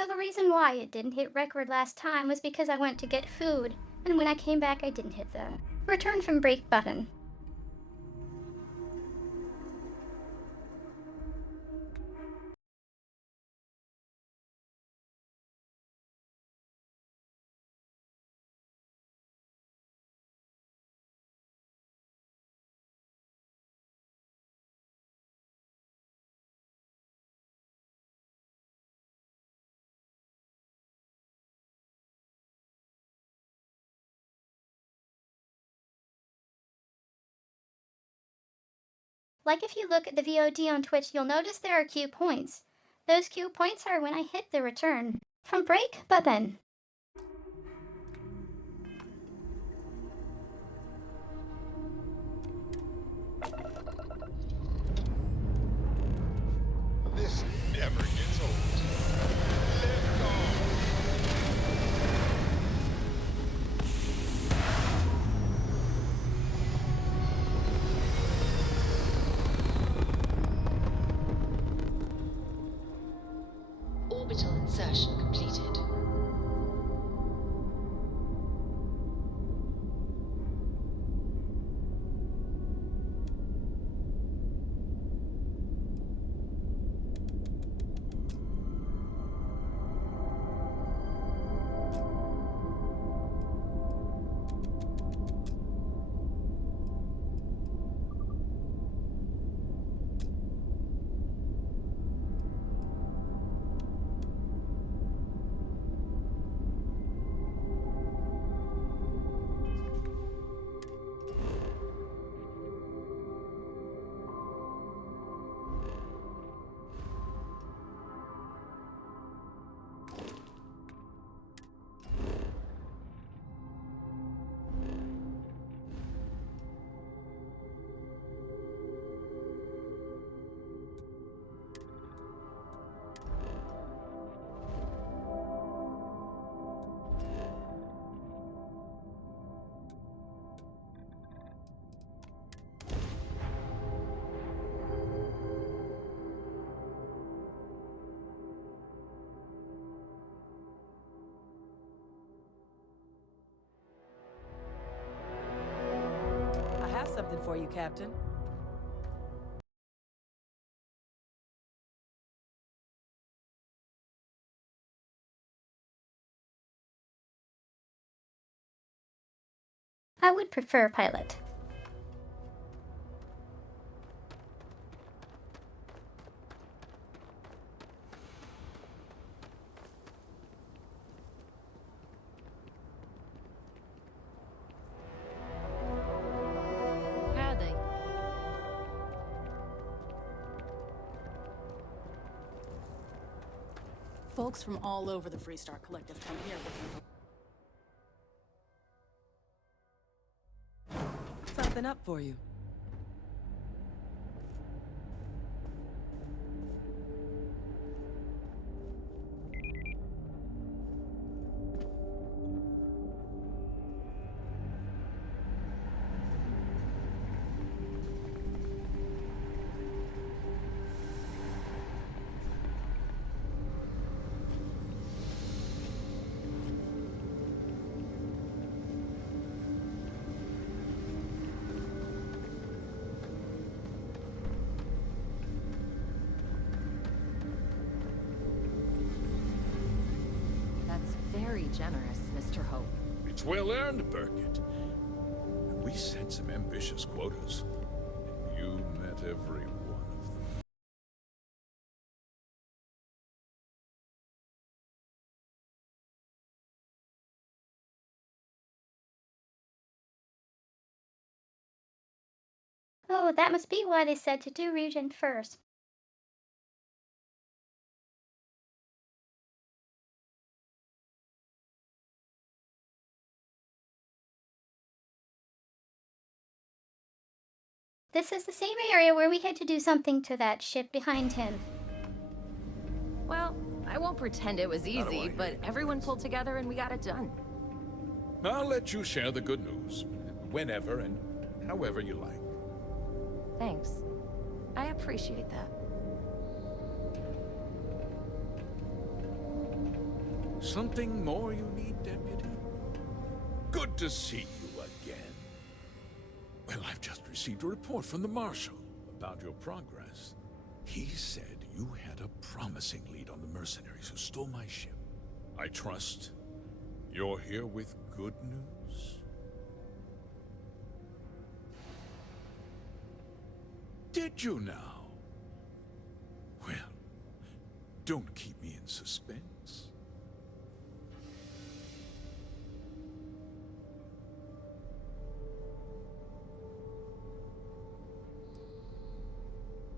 So the reason why it didn't hit record last time was because I went to get food, and when I came back I didn't hit the return from break button. Like if you look at the VOD on Twitch, you'll notice there are queue points. Those queue points are when I hit the return from break button. This never gets old. Lift off. Orbital insertion completed. I have something for you, Captain. I would prefer pilot. Howdy. Folks from all over the FreeStar Collective come here looking for something up for you. That's very generous, Mr. Hope. It's well earned, Burkett. We set some ambitious quotas. You met every one of them. Oh, that must be why they said to do region first. This is the same area where we had to do something to that ship behind him. Well, I won't pretend it was How do I easy, hear but you, everyone Chris? pulled together and we got it done. I'll let you share the good news. Whenever and however you like. Thanks. I appreciate that. Something more you need, Deputy? Good to see you again. Well, I've just received a report from the Marshal about your progress. He said you had a promising lead on the mercenaries who stole my ship. I trust you're here with good news? Did you now? Well, don't keep me in suspense.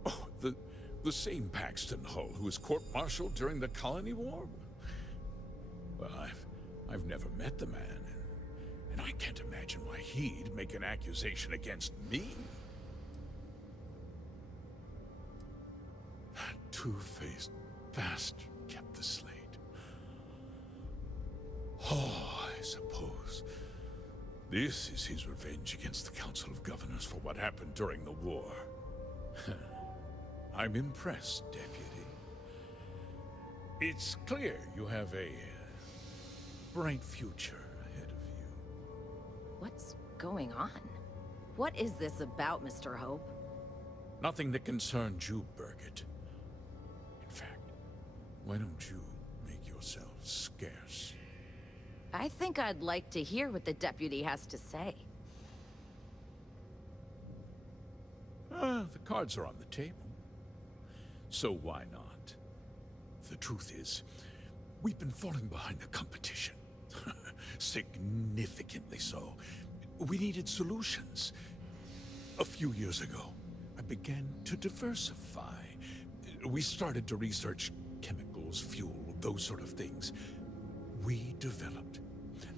Oh, the same Paxton Hull who was court-martialed during the Colony War? Well, I've never met the man, and I can't imagine why he'd make an accusation against me. That two-faced bastard kept the slate. Oh, I suppose this is his revenge against the Council of Governors for what happened during the war. I'm impressed, Deputy. It's clear you have a bright future ahead of you. What's going on? What is this about, Mr. Hope? Nothing that concerns you, Birgit. In fact, why don't you make yourself scarce? I think I'd like to hear what the deputy has to say. The cards are on the table. So why not? The truth is, we've been falling behind the competition. Significantly so. We needed solutions. A few years ago, I began to diversify. We started to research chemicals, fuel, those sort of things. We developed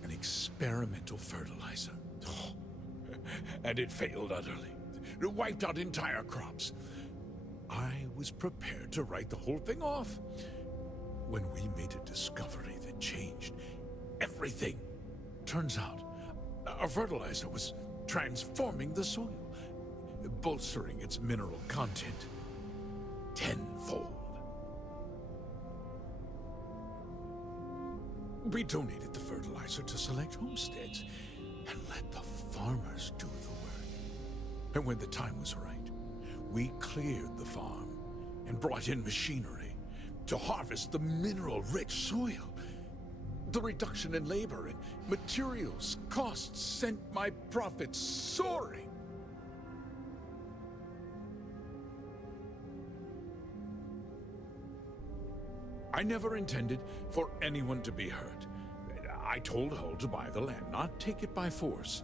an experimental fertilizer. And it failed utterly. It wiped out entire crops. I was prepared to write the whole thing off when we made a discovery that changed everything. Turns out, our fertilizer was transforming the soil, bolstering its mineral content tenfold. We donated the fertilizer to select homesteads and let the farmers do the work. And when the time was right, we cleared the farm and brought in machinery to harvest the mineral-rich soil. The reduction in labor and materials costs sent my profits soaring. I never intended for anyone to be hurt. I told Hull to buy the land, not take it by force.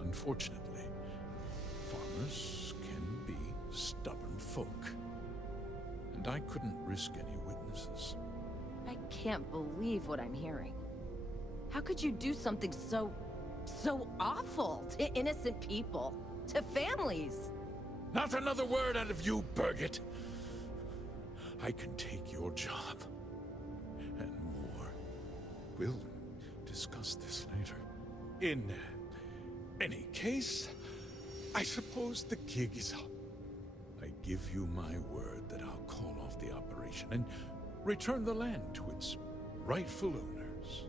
Unfortunately, farmers can be stubborn folk. And I couldn't risk any witnesses. I can't believe what I'm hearing. How could you do something so awful to innocent people, to families? Not another word out of you, Birgit. I can take your job. And more. We'll discuss this later. In any case, I suppose the gig is up. I give you my word that I'll call off the operation and return the land to its rightful owners.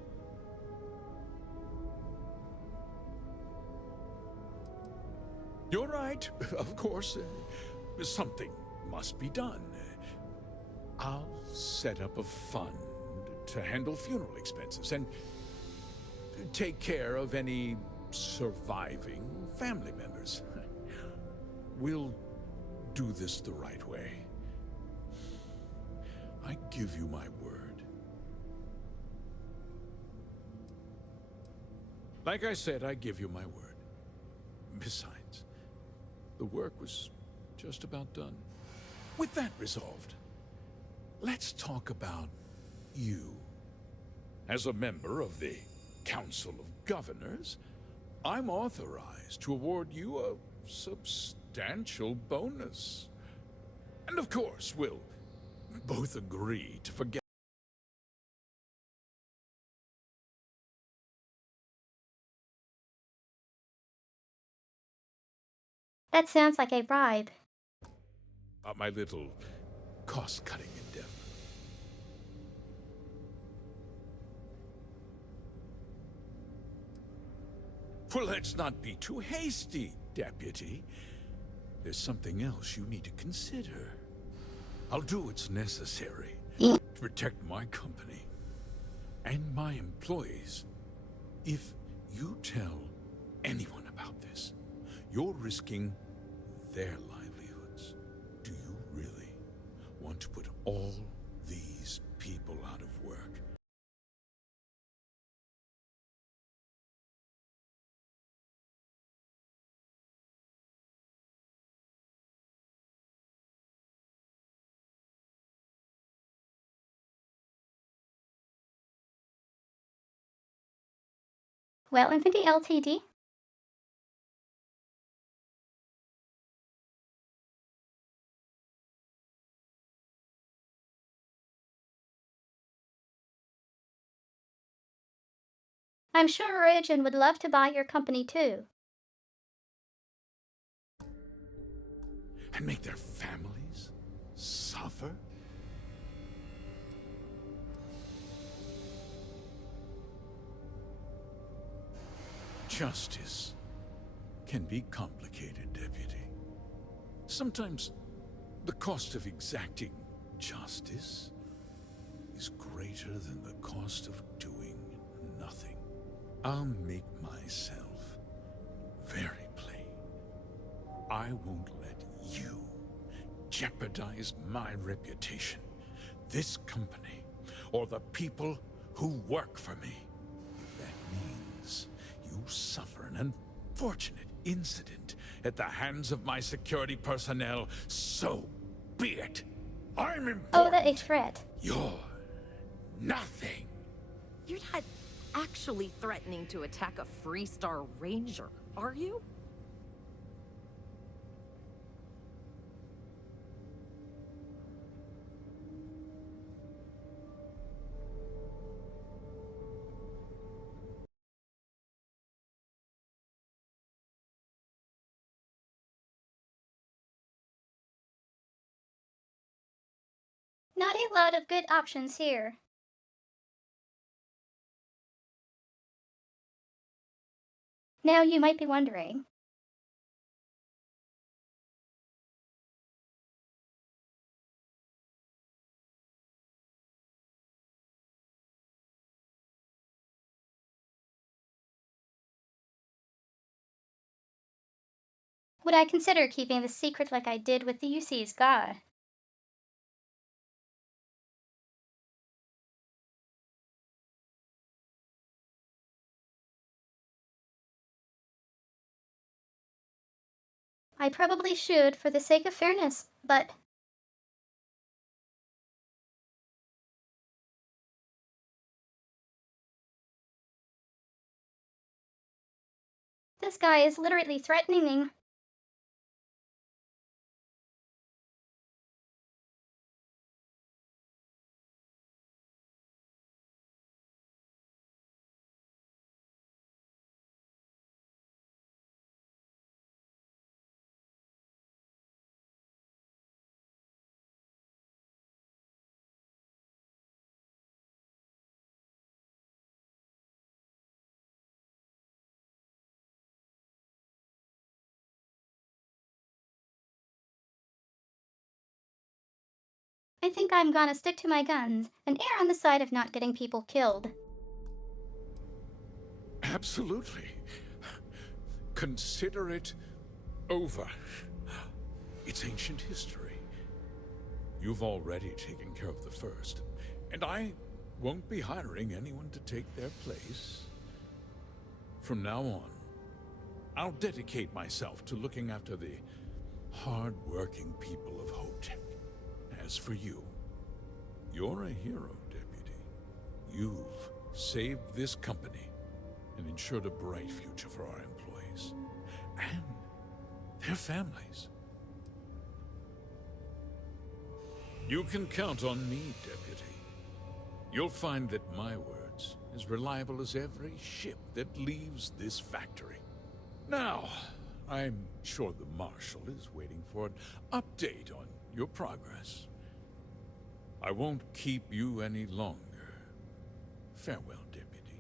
You're right, of course. Something must be done. I'll set up a fund to handle funeral expenses and take care of any surviving family members. We'll do this the right way. I give you my word. Like I said, I give you my word. Besides, the work was just about done. With that resolved, let's talk about you. As a member of the Council of Governors, I'm authorized to award you a substantial bonus. And of course, we'll both agree to forget. That sounds like a bribe. My little cost-cutting endeavor. Well, let's not be too hasty, Deputy. There's something else you need to consider. I'll do what's necessary to protect my company and my employees. If you tell anyone about this, you're risking their livelihoods. Do you really want to put all these people out of work? Well, Infinity Ltd. I'm sure Origin would love to buy your company too. And make their families suffer? Justice can be complicated, Deputy. Sometimes the cost of exacting justice is greater than the cost of doing nothing. I'll make myself very plain. I won't let you jeopardize my reputation, this company, or the people who work for me. If that means you suffer an unfortunate incident at the hands of my security personnel, so be it. I'm important. Oh, that a threat. You're nothing. You're not actually threatening to attack a FreeStar Ranger, are you? Not a lot of good options here. Now you might be wondering, would I consider keeping the secret like I did with the UC's guy? I probably should for the sake of fairness, but this guy is literally threatening. I think I'm gonna stick to my guns and err on the side of not getting people killed. Absolutely. Consider it over. It's ancient history. You've already taken care of the first, and I won't be hiring anyone to take their place. From now on, I'll dedicate myself to looking after the hard-working people of Hotech. As for you, you're a hero, Deputy. You've saved this company and ensured a bright future for our employees and their families. You can count on me, Deputy. You'll find that my word's as reliable as every ship that leaves this factory. Now, I'm sure the Marshal is waiting for an update on your progress. I won't keep you any longer. Farewell, Deputy.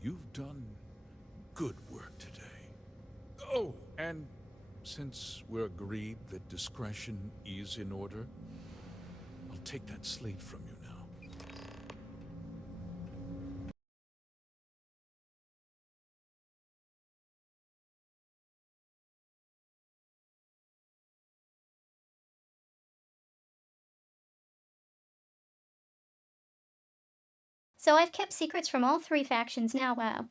You've done good work today. Oh, and since we're agreed that discretion is in order, I'll take that slate from you now. So I've kept secrets from all three factions now, wow.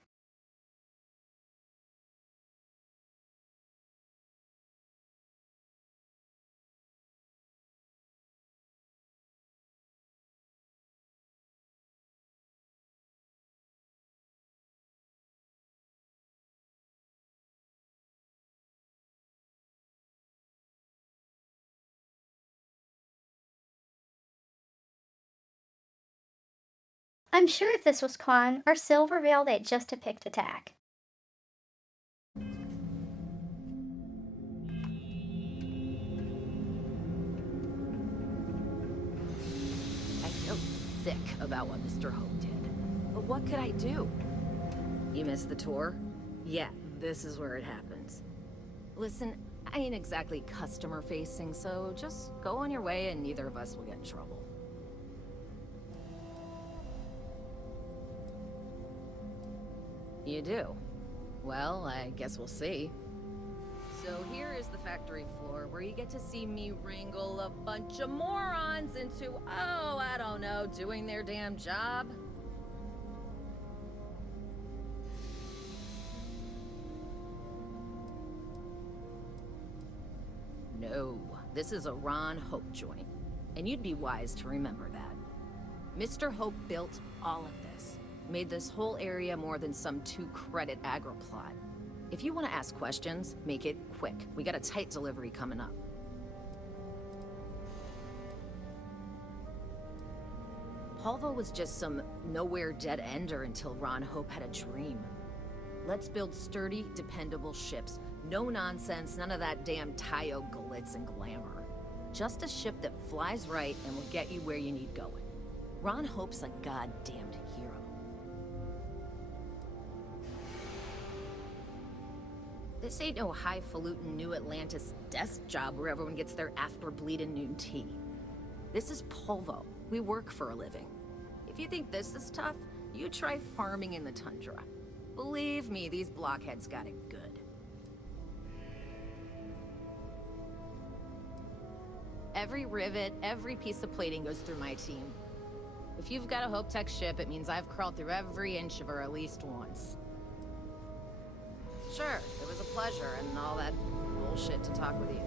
I'm sure if this was Khan or Silvervale, they'd just depict attack. I feel sick about what Mr. Hope did. But what could I do? You missed the tour? Yeah, this is where it happens. Listen, I ain't exactly customer-facing, so just go on your way and neither of us will get in trouble. You do? Well, I guess we'll see. So here is the factory floor, where you get to see me wrangle a bunch of morons into, oh, I don't know, doing their damn job. No, this is a Ron Hope joint, and you'd be wise to remember that. Mr. Hope built all of this, made this whole area more than some 2-credit agroplot. If you want to ask questions, make it quick. We got a tight delivery coming up. Polvo was just some nowhere dead ender until Ron Hope had a dream. Let's build sturdy, dependable ships. No nonsense, none of that damn Tayo glitz and glamour. Just a ship that flies right and will get you where you need going. Ron Hope's a goddamned hero. This ain't no highfalutin New Atlantis desk job where everyone gets their after-bleeding noon tea. This is Polvo. We work for a living. If you think this is tough, you try farming in the tundra. Believe me, these blockheads got it good. Every rivet, every piece of plating goes through my team. If you've got a Hope Tech ship, it means I've crawled through every inch of her at least once. Sure, it was a pleasure and all that bullshit to talk with you.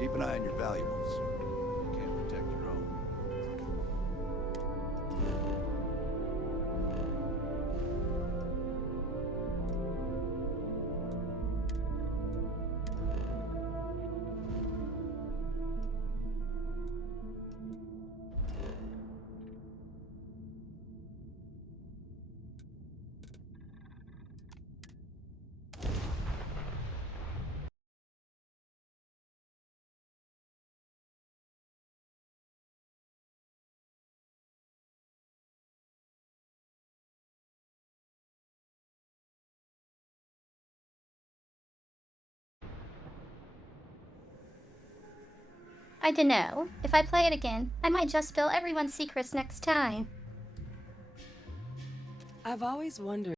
Keep an eye on your valuables. You can't protect your own. I dunno. If I play it again, I might just spill everyone's secrets next time. I've always wondered.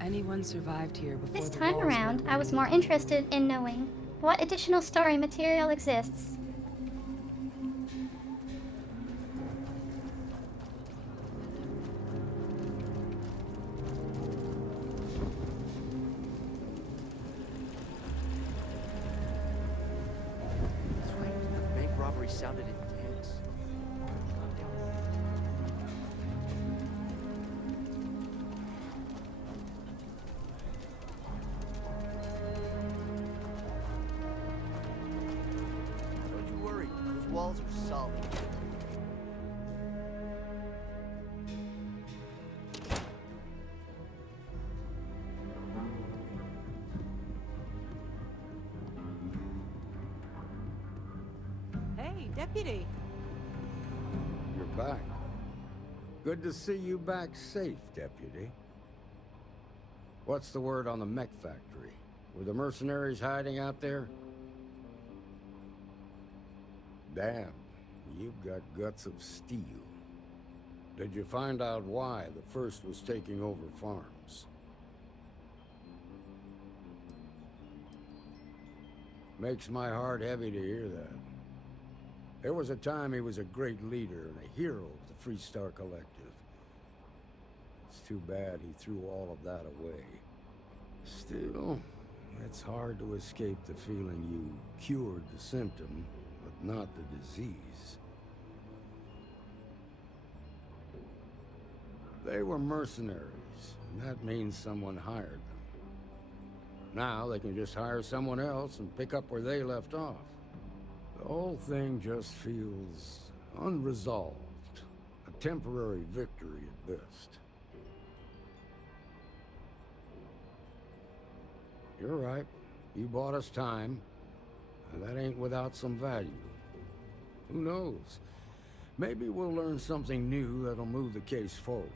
Anyone survived here before This the time walls around, went I was running more with them? interested in knowing what additional story material exists. That's right. The bank robbery sounded intense. Calm down. calls or solving it. Hey, Deputy. You're back. Good to see you back safe, Deputy. What's the word on the mech factory? Were the mercenaries hiding out there? Damn, you've got guts of steel. Did you find out why the first was taking over farms? Makes my heart heavy to hear that. There was a time he was a great leader and a hero of the FreeStar Collective. It's too bad he threw all of that away. Still, it's hard to escape the feeling you cured the symptom, but not the disease. They were mercenaries, and that means someone hired them. Now they can just hire someone else and pick up where they left off. The whole thing just feels unresolved. A temporary victory at best. You're right. You bought us time. And that ain't without some value. Who knows? Maybe we'll learn something new that'll move the case forward.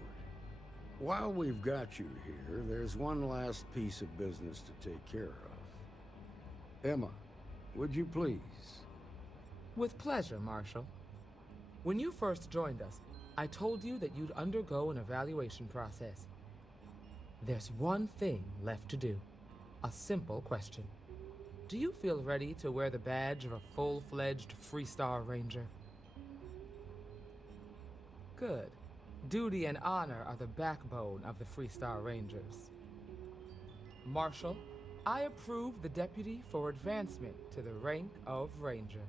While we've got you here, there's one last piece of business to take care of. Emma, would you please? With pleasure, Marshal. When you first joined us, I told you that you'd undergo an evaluation process. There's one thing left to do. A simple question. Do you feel ready to wear the badge of a full-fledged FreeStar Ranger? Good. Duty and honor are the backbone of the FreeStar Rangers. Marshal, I approve the deputy for advancement to the rank of Ranger.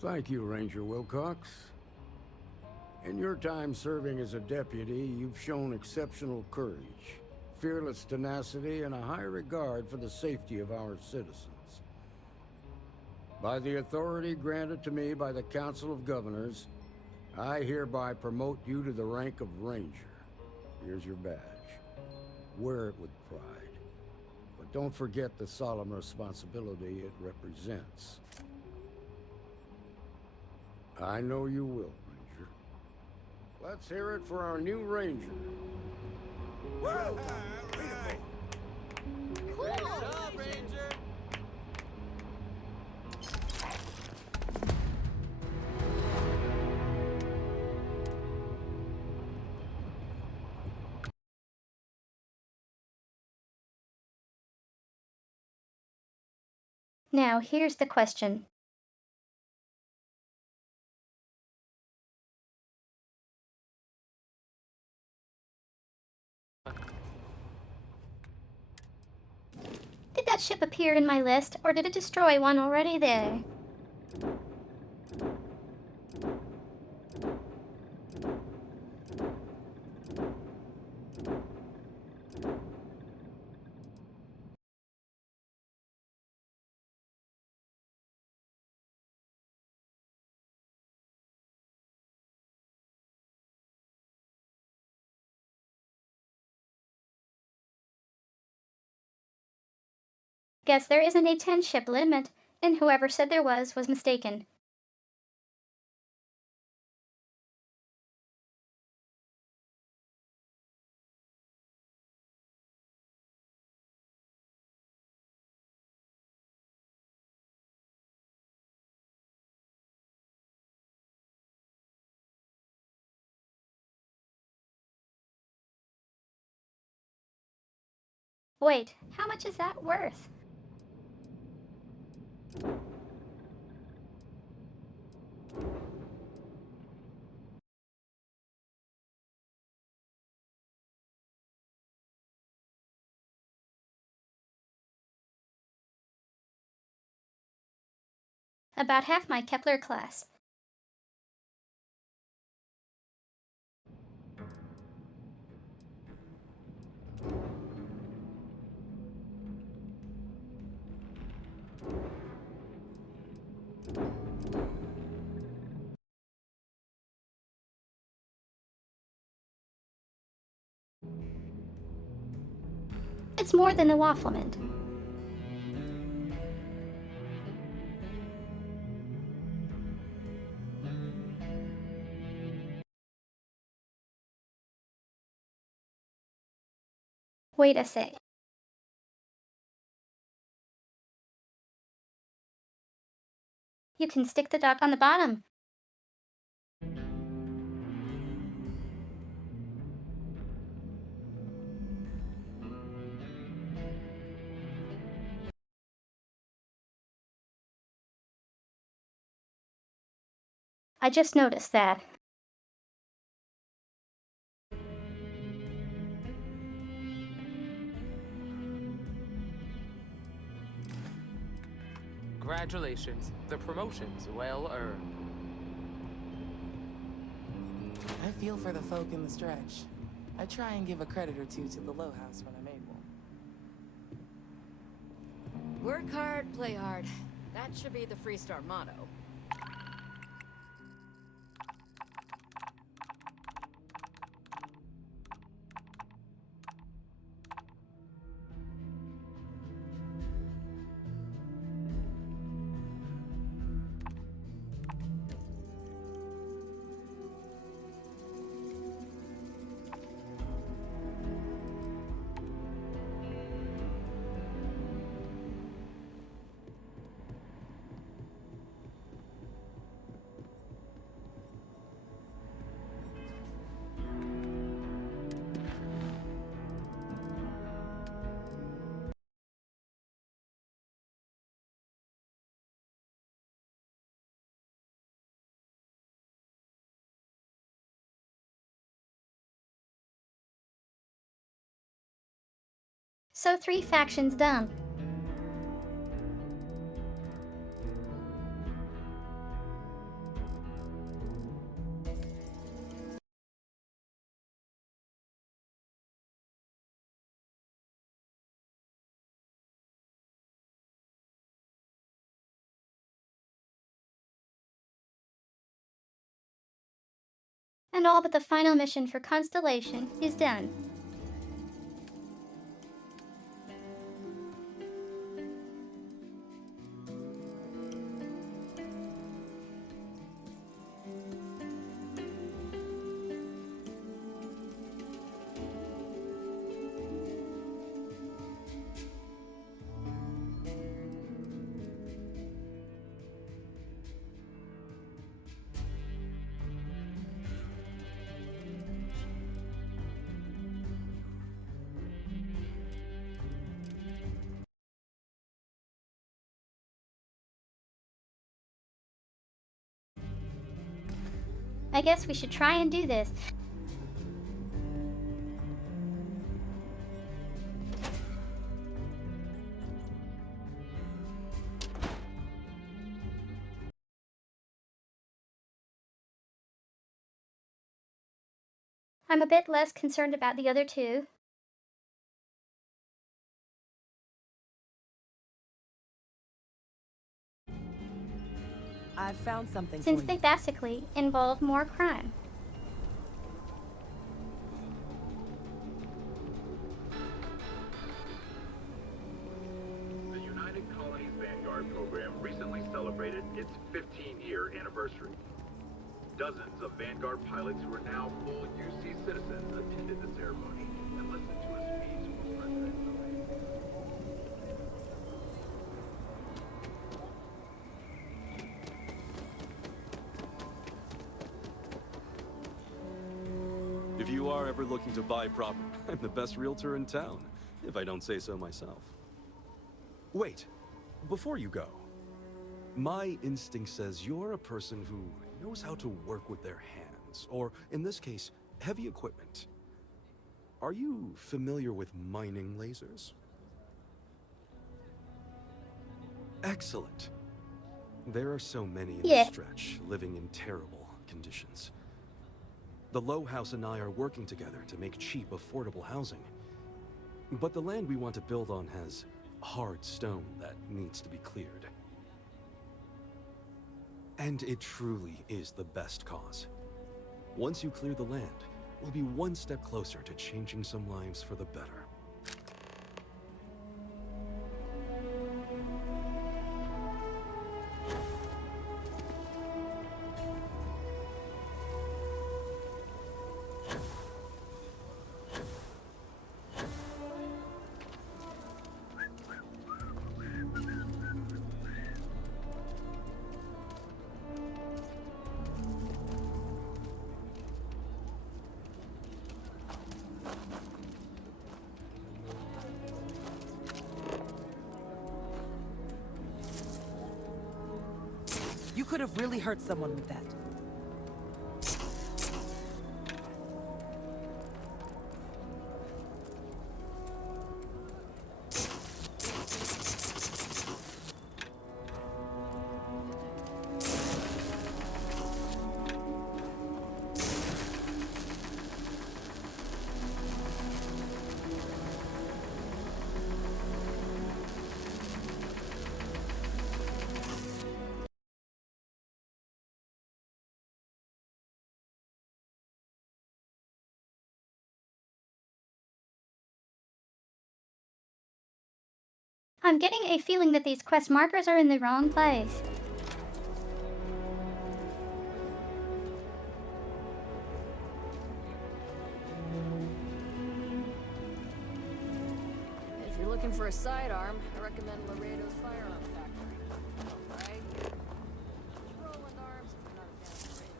Thank you, Ranger Wilcox. In your time serving as a deputy, you've shown exceptional courage, fearless tenacity, and a high regard for the safety of our citizens. By the authority granted to me by the Council of Governors, I hereby promote you to the rank of Ranger. Here's your badge. Wear it with pride. But don't forget the solemn responsibility it represents. I know you will, Ranger. Let's hear it for our new Ranger. Well done. Cool. Great job, Ranger! Now, here's the question. Did that ship appear in my list, or did it destroy one already there? Guess there isn't a 10-ship limit, and whoever said there was mistaken. Wait, how much is that worth? About half my Kepler class. It's more than the wafflement. Wait a sec. You can stick the duck on the bottom. I just noticed that. Congratulations. The promotion's well earned. I feel for the folk in the stretch. I try and give a credit or two to the Low House when I'm able. Work hard, play hard. That should be the FreeStar motto. So 3 factions done. And all but the final mission for Constellation is done. I guess we should try and do this. I'm a bit less concerned about the other 2. I've found something Since for they you. basically involve more crime. The United Colonies Vanguard program recently celebrated its 15-year anniversary. Dozens of Vanguard pilots who are now full UC citizens attended the ceremony and listened to a speech from President Kisai. If you are ever looking to buy property, I'm the best realtor in town, if I don't say so myself. Wait, before you go, my instinct says you're a person who knows how to work with their hands, or in this case, heavy equipment. Are you familiar with mining lasers? Excellent. There are so many in the stretch, living in terrible conditions. The Low House and I are working together to make cheap, affordable housing. But the land we want to build on has hard stone that needs to be cleared. And it truly is the best cause. Once you clear the land, we'll be one step closer to changing some lives for the better. could have really hurt someone with that. I'm getting a feeling that these quest markers are in the wrong place. If you're looking for a sidearm, I recommend Laredo's Firearm Factory. Right? Roland arms if you're not a fan of Laredo.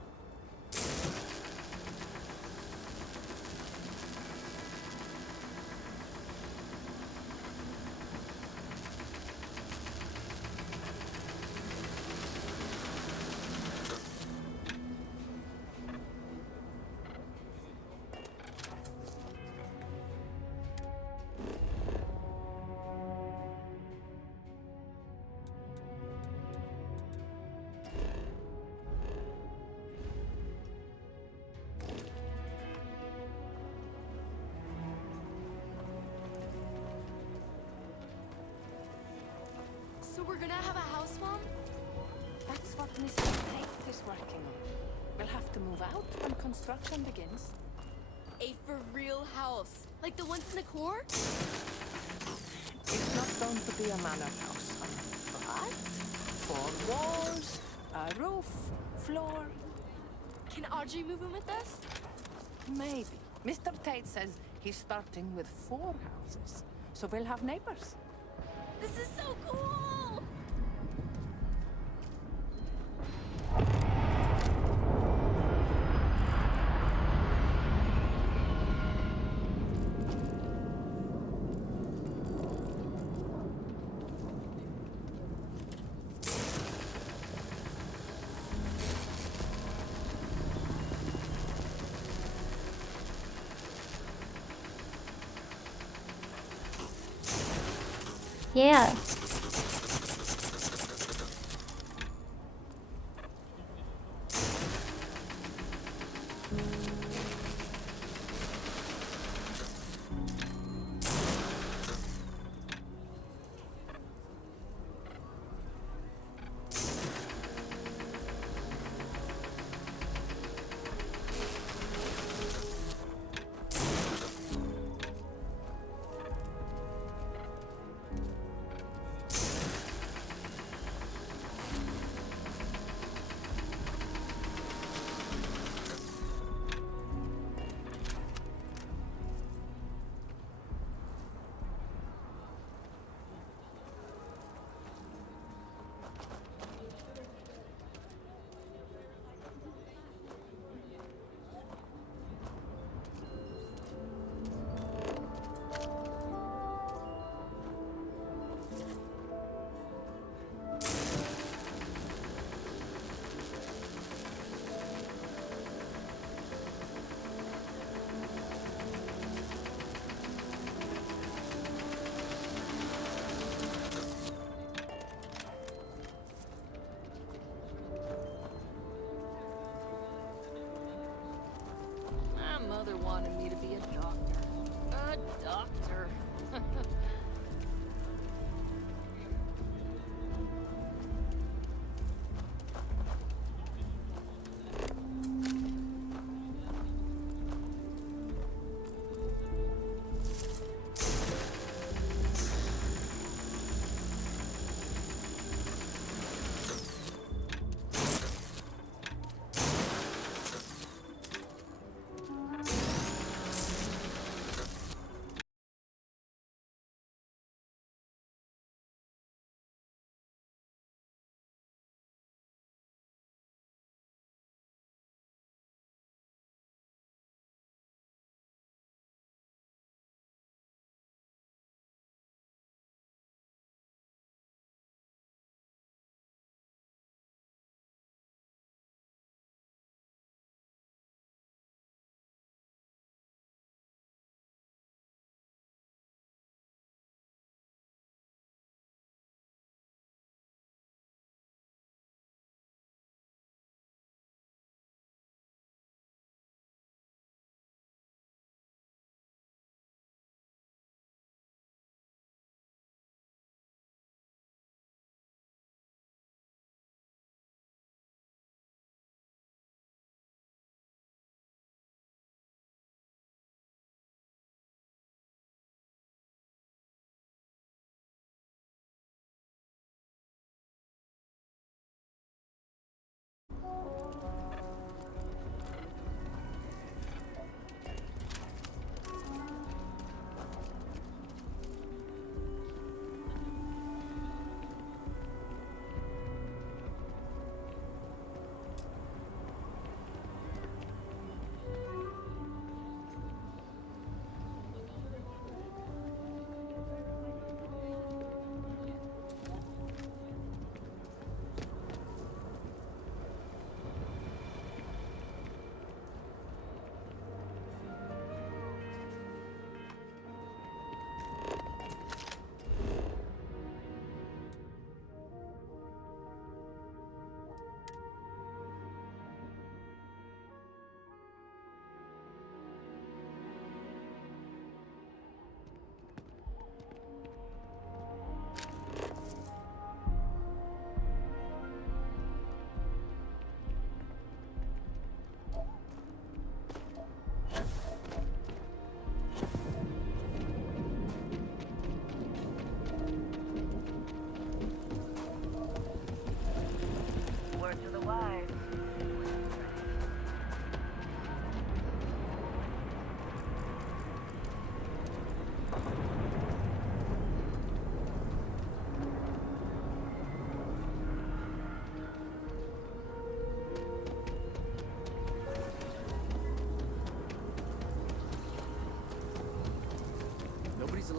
So we're gonna have a house, Mom? That's what Mr. Tate is working on. We'll have to move out when construction begins. A for real house? Like the ones in the core? It's not going to be a manor house, but 4 walls, a roof, floor. Can Audrey move in with us? Maybe. Mr. Tate says he's starting with 4 houses, so we'll have neighbors. This is so cool! Yeah. My mother wanted me to be a doctor. A doctor.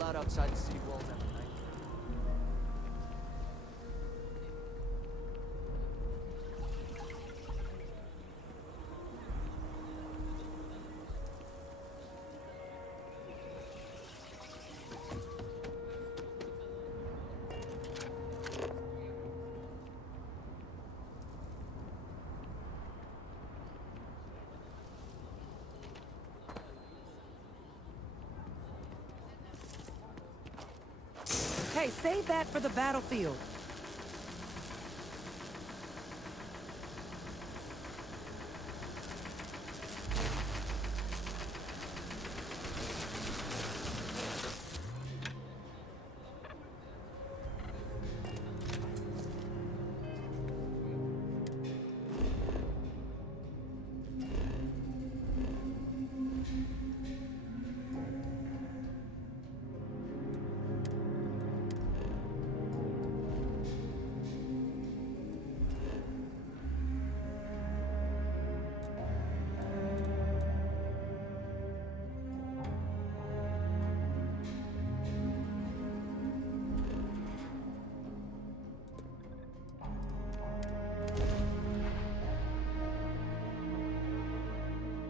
allowed outside the city walls after night. Hey, save that for the battlefield.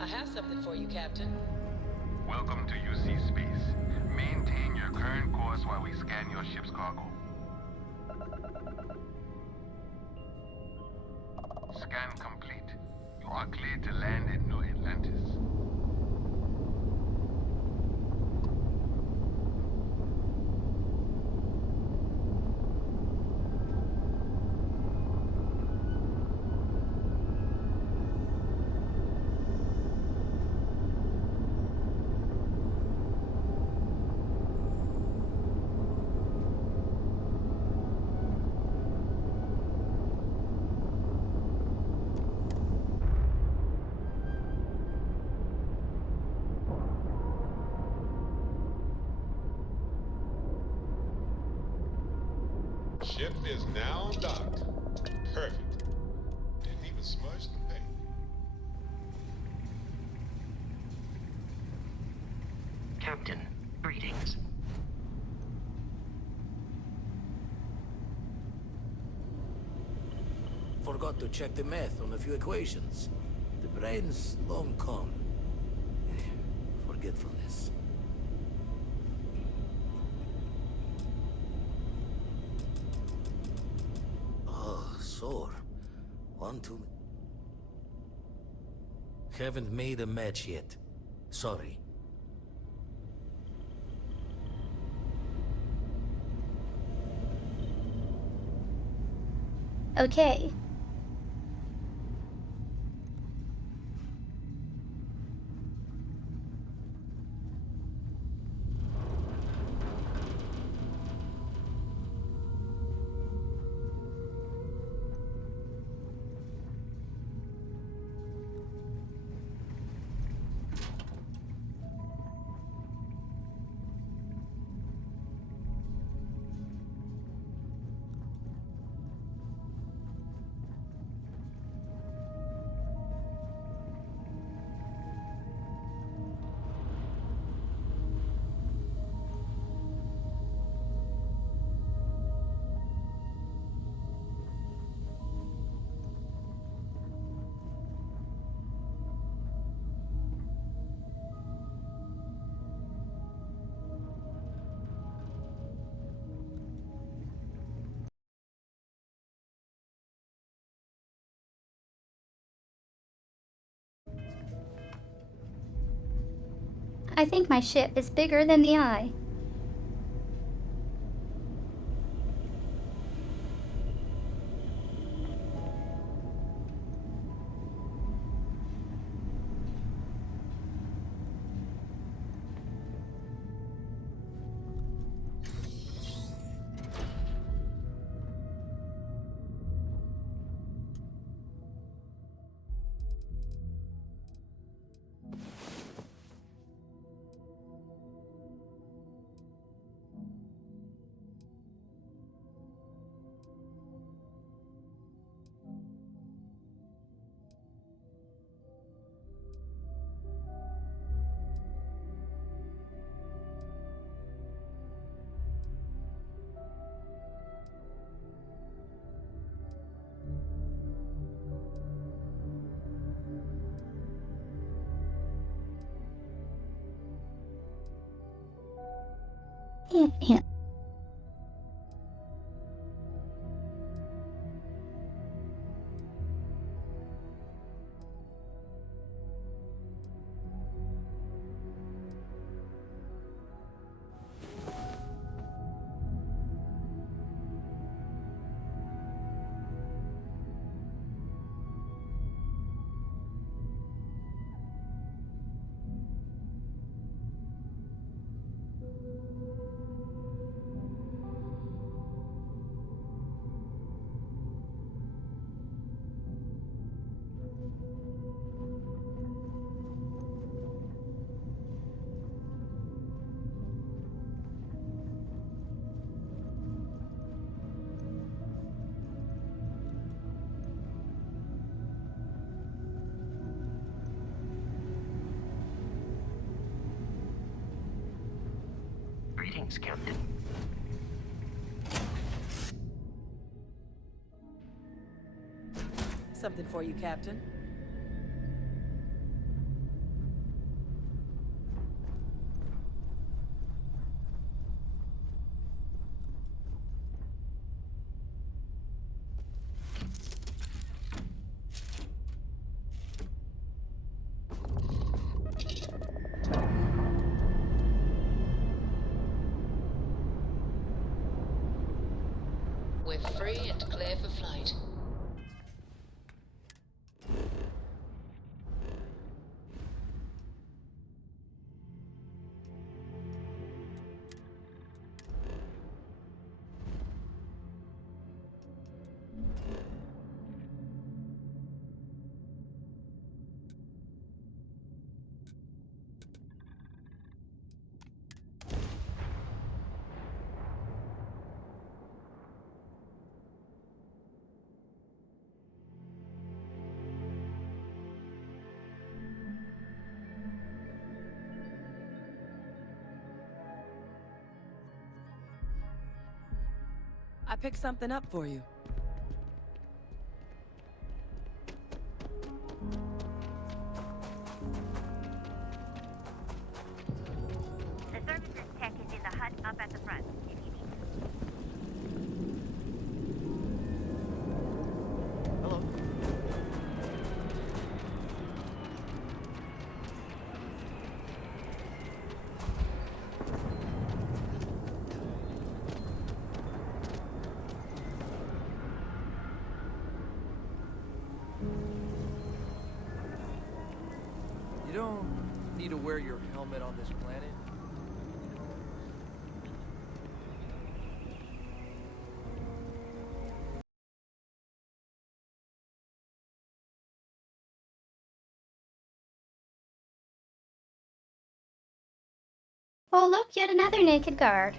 I have something for you, Captain. Welcome to UC Space. Maintain your current course while we scan your ship's cargo. Scan complete. You are cleared to land at New Atlantis. Ship is now docked. Perfect. Didn't even smudge the paint. Captain, greetings. Forgot to check the math on a few equations. The brain's long gone. Forgetfulness. Oh, sore. One too. Haven't made a match yet. Sorry. Okay. I think my ship is bigger than the eye. Yeah. Greetings, Captain. Something for you, Captain. We're free and clear for flight. I picked something up for you. The services tech is in the hut up at the front, if you need Hello. You don't need to wear your helmet on this planet. Oh, look, yet another naked guard.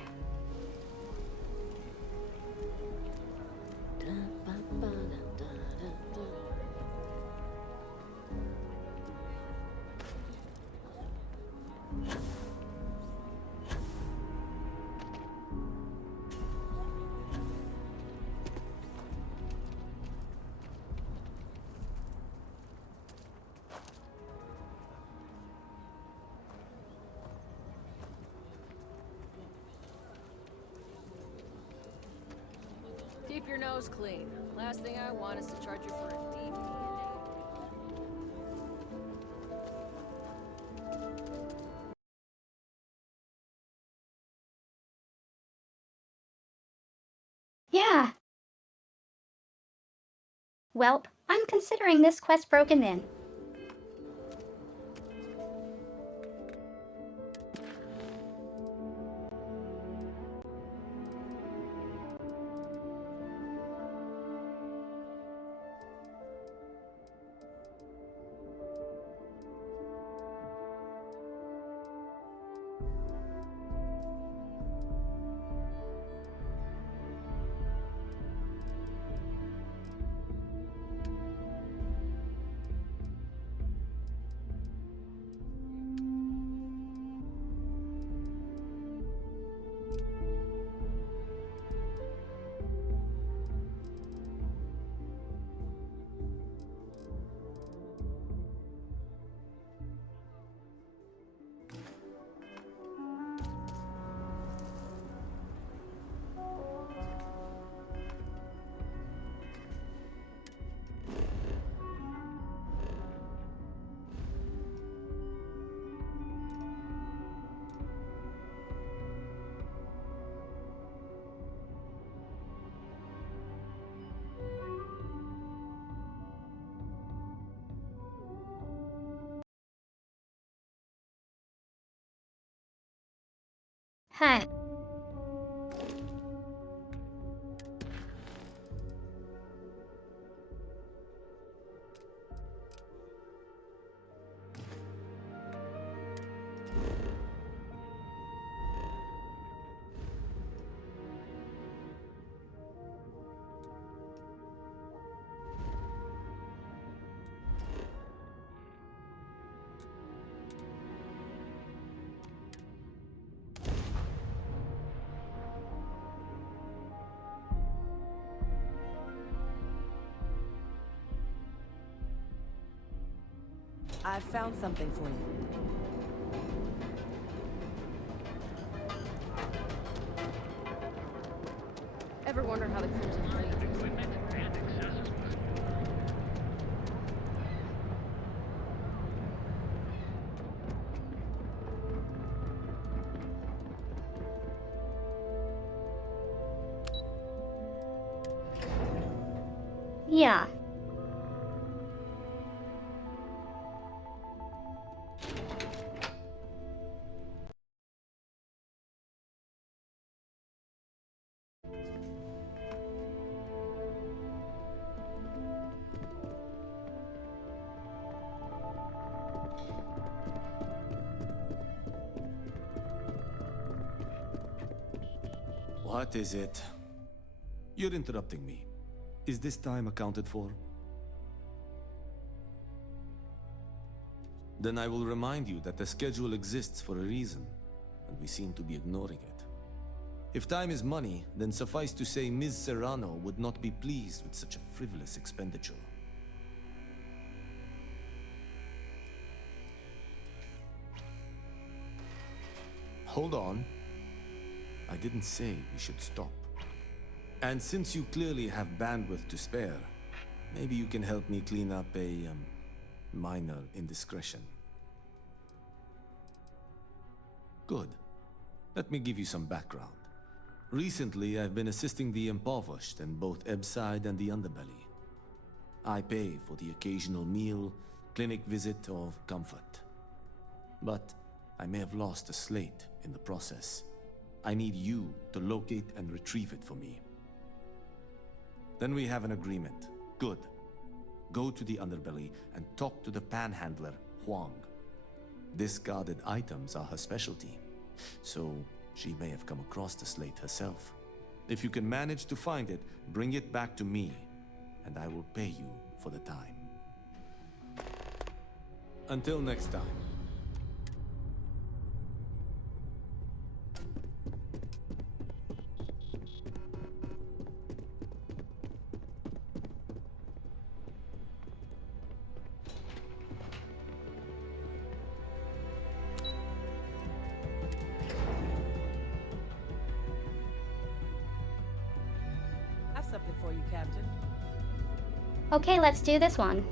Keep your nose clean. Last thing I want is to charge you for a deep DNA. Yeah. Welp, I'm considering this quest broken then. Huh. I found something for you. Ever wonder how the Crimson Fleet... Yeah. What is it? You're interrupting me. Is this time accounted for? Then I will remind you that the schedule exists for a reason, and we seem to be ignoring it. If time is money, then suffice to say Ms. Serrano would not be pleased with such a frivolous expenditure. Hold on. I didn't say we should stop. And since you clearly have bandwidth to spare, maybe you can help me clean up a, minor indiscretion. Good. Let me give you some background. Recently, I've been assisting the impoverished in both Ebbside and the Underbelly. I pay for the occasional meal, clinic visit, or comfort. But I may have lost a slate in the process. I need you to locate and retrieve it for me. Then we have an agreement. Good. Go to the Underbelly and talk to the panhandler, Huang. Discarded items are her specialty, so she may have come across the slate herself. If you can manage to find it, bring it back to me, and I will pay you for the time. Until next time. I have something for you, Captain. Okay, let's do this one.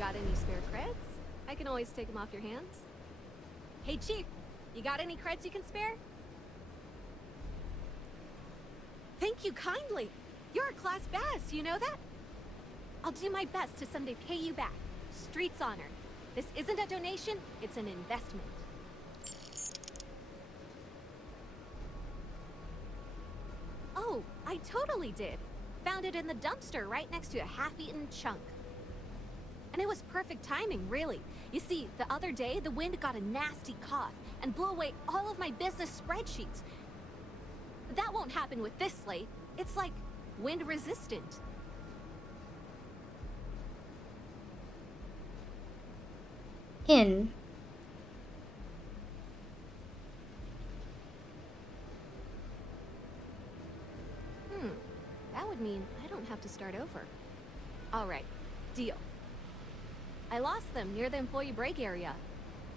got any spare creds? I can always take them off your hands. Hey, Chief, you got any creds you can spare? Thank you kindly. You're a class bass, you know that? I'll do my best to someday pay you back. Street's honor. This isn't a donation, it's an investment. Oh, I totally did. Found it in the dumpster right next to a half-eaten chunk. And it was perfect timing, really. You see, the other day, the wind got a nasty cough and blew away all of my business spreadsheets. That won't happen with this slate. It's like wind resistant. In. That would mean I don't have to start over. All right, deal. I lost them near the employee break area.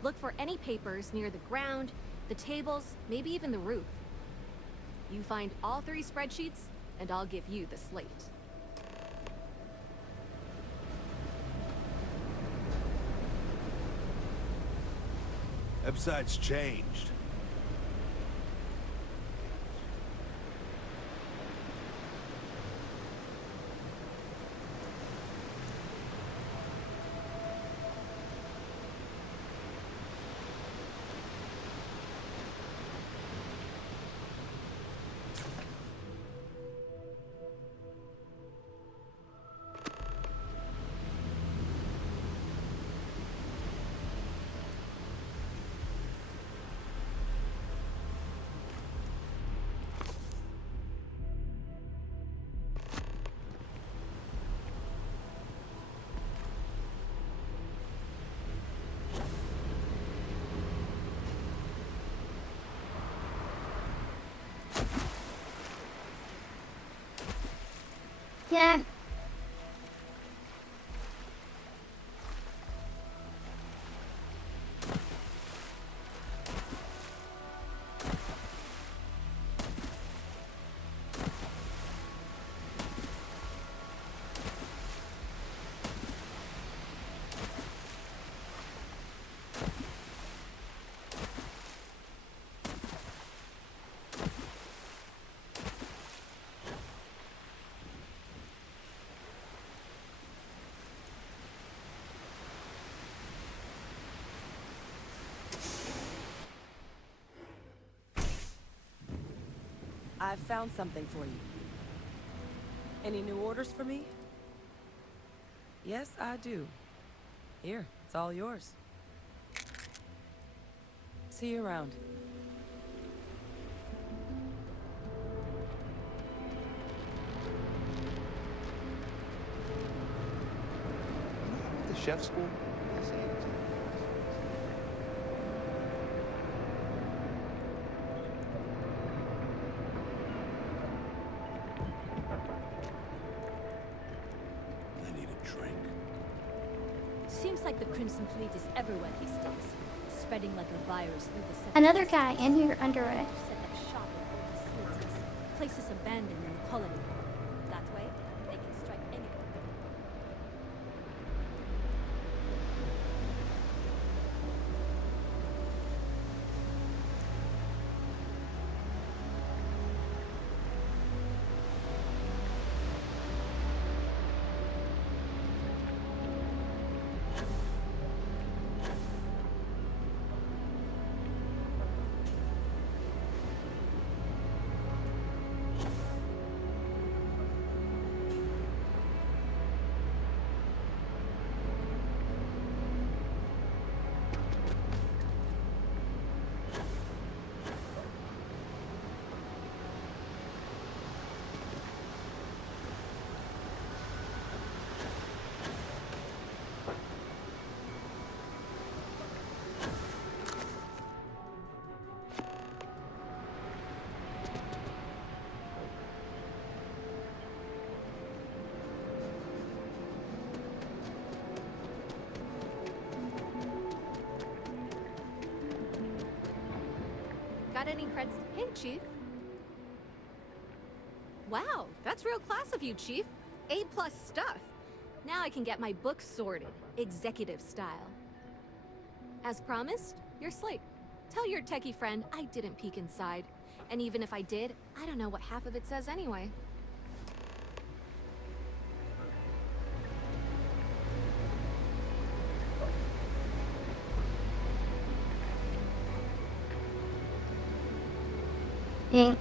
Look for any papers near the ground, the tables, maybe even the roof. You find all 3 spreadsheets, and I'll give you the slate. Website's changed. Yeah. I've found something for you. Any new orders for me? Yes, I do. Here, it's all yours. See you around. The chef school? Seems like the Crimson Fleet is everywhere these days, spreading like a virus through the center. Another guy in your underwear. Set up shop in all the facilities, places abandoned in the colony. That way, they can strike anywhere. Got any creds? Hey, Chief. Wow, that's real class of you, Chief. A+ stuff. Now I can get my books sorted, executive style. As promised, your slate. Tell your techie friend I didn't peek inside. And even if I did, I don't know what half of it says anyway. Ding.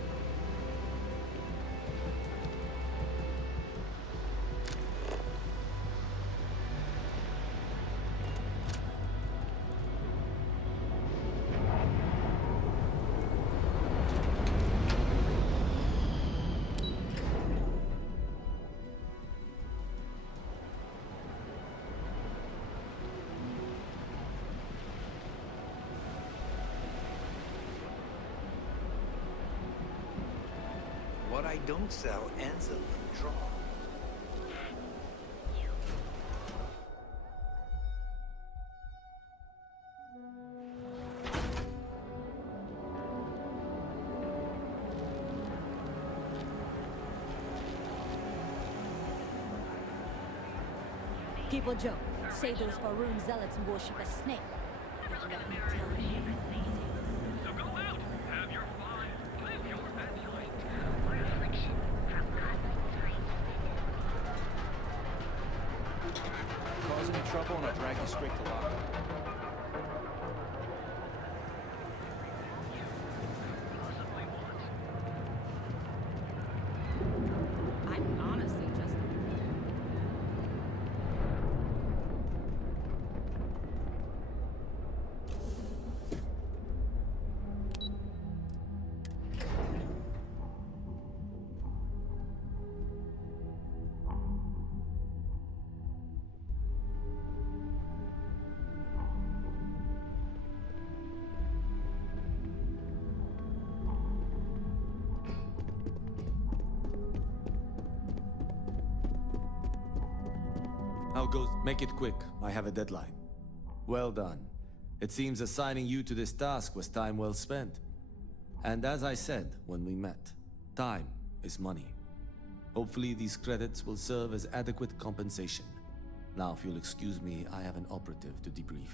What I don't sell ends up drawn. People joke, say those Faroon zealots worship a snake. But let me tell you. So go out, have your fun, live your best life. Cause any trouble and I'll drag you straight to locker. I'm honestly just... How goes? Make it quick. I have a deadline. Well done. It seems assigning you to this task was time well spent. And as I said when we met, time is money. Hopefully these credits will serve as adequate compensation. Now, if you'll excuse me, I have an operative to debrief.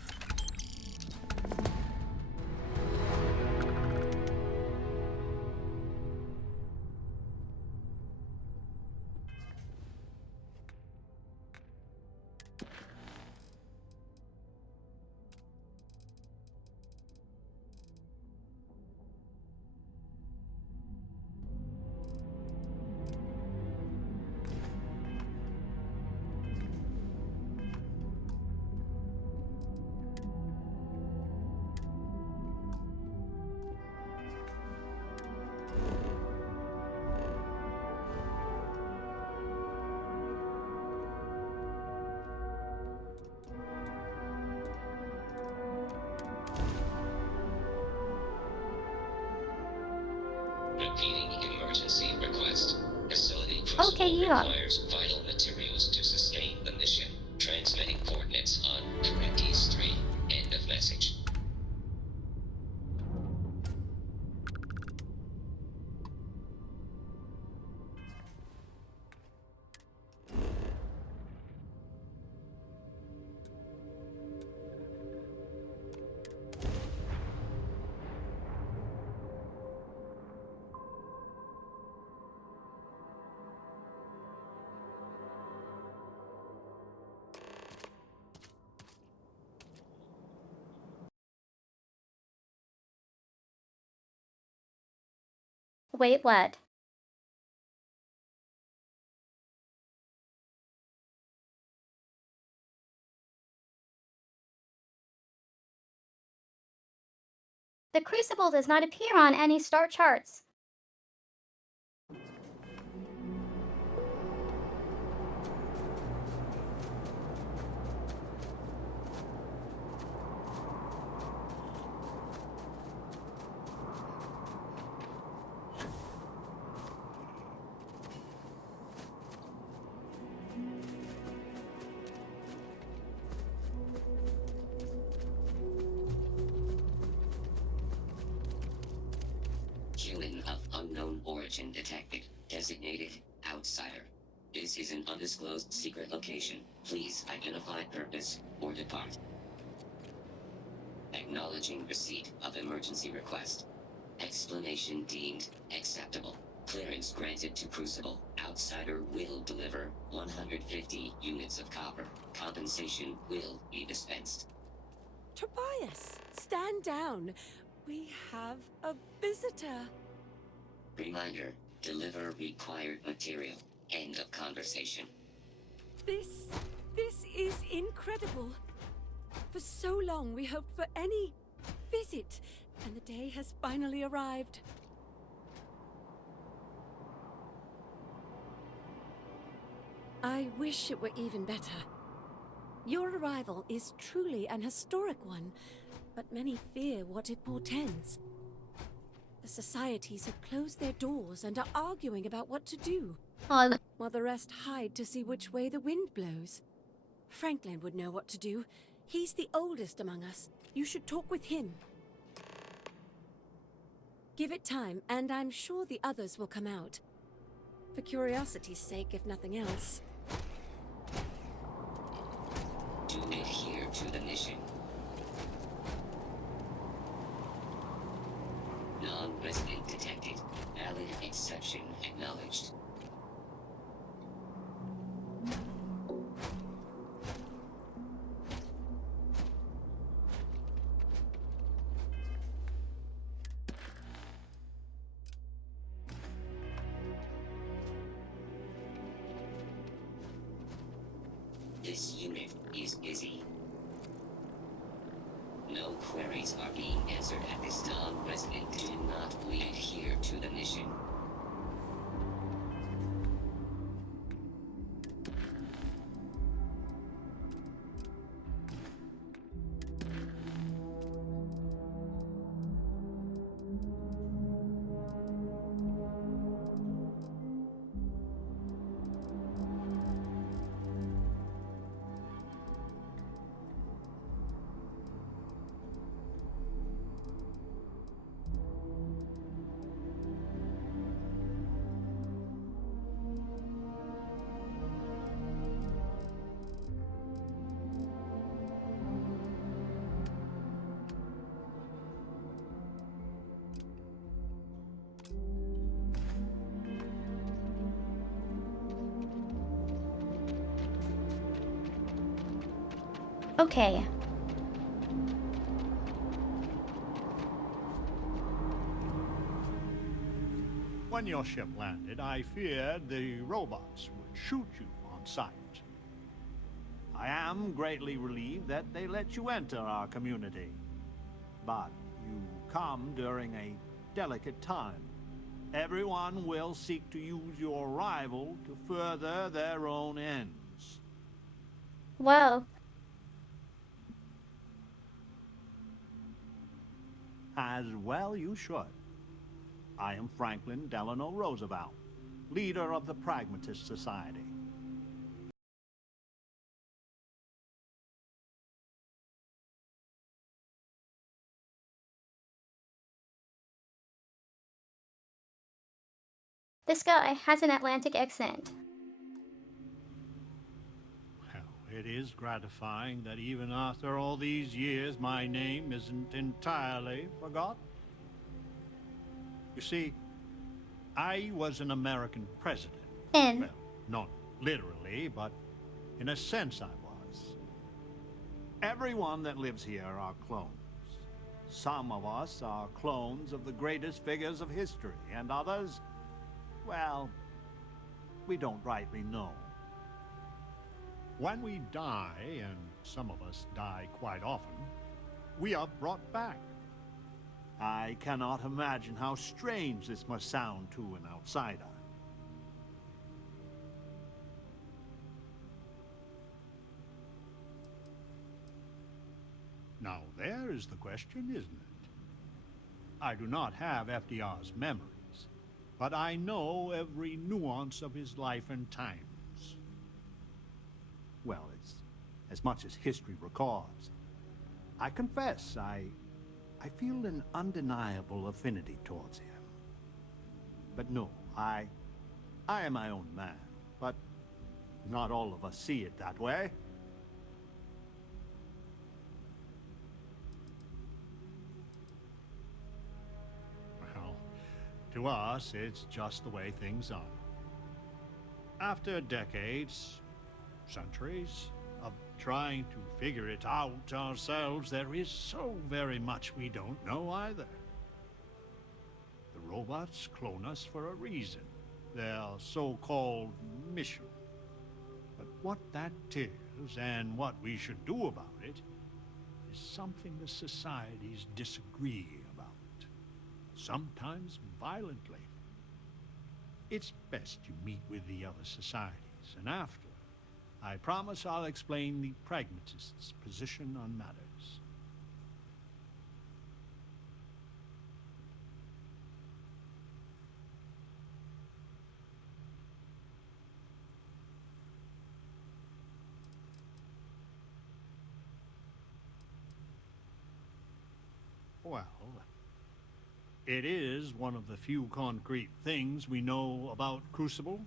Repeating emergency request. Facility Okay, yeah. requires vital materials to sustain the mission. Transmitting coordinates on Corinthians 3. End of message. Wait, what? The Crucible does not appear on any star charts. Human of unknown origin detected. Designated outsider. This is an undisclosed secret location. Please identify purpose or depart. Acknowledging receipt of emergency request. Explanation deemed acceptable. Clearance granted to Crucible. Outsider will deliver 150 units of copper. Compensation will be dispensed. Tobias, stand down. We have a visitor. Reminder, deliver required material. End of conversation. This is incredible. For so long we hoped for any visit, and the day has finally arrived. I wish it were even better. Your arrival is truly an historic one, but many fear what it portends. The societies have closed their doors and are arguing about what to do, while the rest hide to see which way the wind blows. Franklin would know what to do. He's the oldest among us. You should talk with him. Give it time, and I'm sure the others will come out. For curiosity's sake, if nothing else. To adhere to the mission. Non-resident detected. Valid exception acknowledged. This unit is busy. No queries are being answered at this time. Resident, do not adhere to the mission. Okay. When your ship landed, I feared the robots would shoot you on sight. I am greatly relieved that they let you enter our community. But you come during a delicate time. Everyone will seek to use your arrival to further their own ends. Whoa. As well you should. I am Franklin Delano Roosevelt, leader of the Pragmatist Society. This guy has an Atlantic accent. Well, it is gratifying that even after all these years, my name isn't entirely forgotten. You see, I was an American president. Well, not literally, but in a sense I was. Everyone that lives here are clones. Some of us are clones of the greatest figures of history, and others, well, we don't rightly know. When we die, and some of us die quite often, we are brought back. I cannot imagine how strange this must sound to an outsider. Now there is the question, isn't it? I do not have FDR's memories, but I know every nuance of his life and times. Well, it's as much as history records. I confess, I feel an undeniable affinity towards him. But no, I am my own man. But not all of us see it that way. Well, to us, it's just the way things are. After decades, centuries, of trying to figure it out ourselves, there is so very much we don't know either. The robots clone us for a reason, their so-called mission. But what that is and what we should do about it is something the societies disagree about, sometimes violently. It's best you meet with the other societies, and after, I promise I'll explain the pragmatist's position on matters. Well, it is one of the few concrete things we know about Crucible.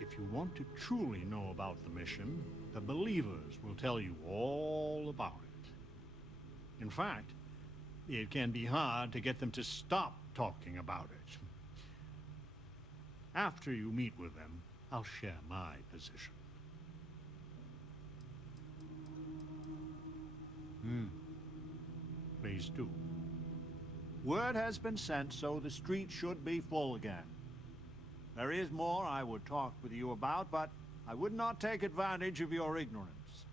If you want to truly know about the mission, the believers will tell you all about it. In fact, it can be hard to get them to stop talking about it. After you meet with them, I'll share my position. Please do. Word has been sent, so the street should be full again. There is more I would talk with you about, but I would not take advantage of your ignorance.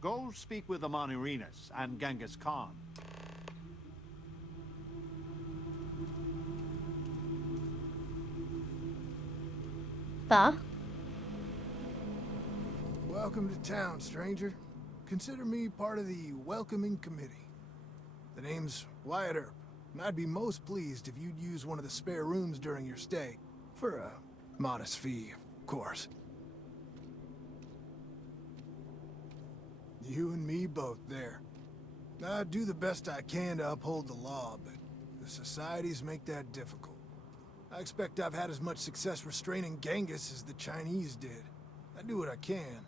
Go speak with the Monirinas and Genghis Khan. Welcome to town, stranger. Consider me part of the welcoming committee. The name's Wyatt Earp, and I'd be most pleased if you'd use one of the spare rooms during your stay. For a modest fee, of course. You and me both there. I do the best I can to uphold the law, but the societies make that difficult. I expect I've had as much success restraining Genghis as the Chinese did. I do what I can.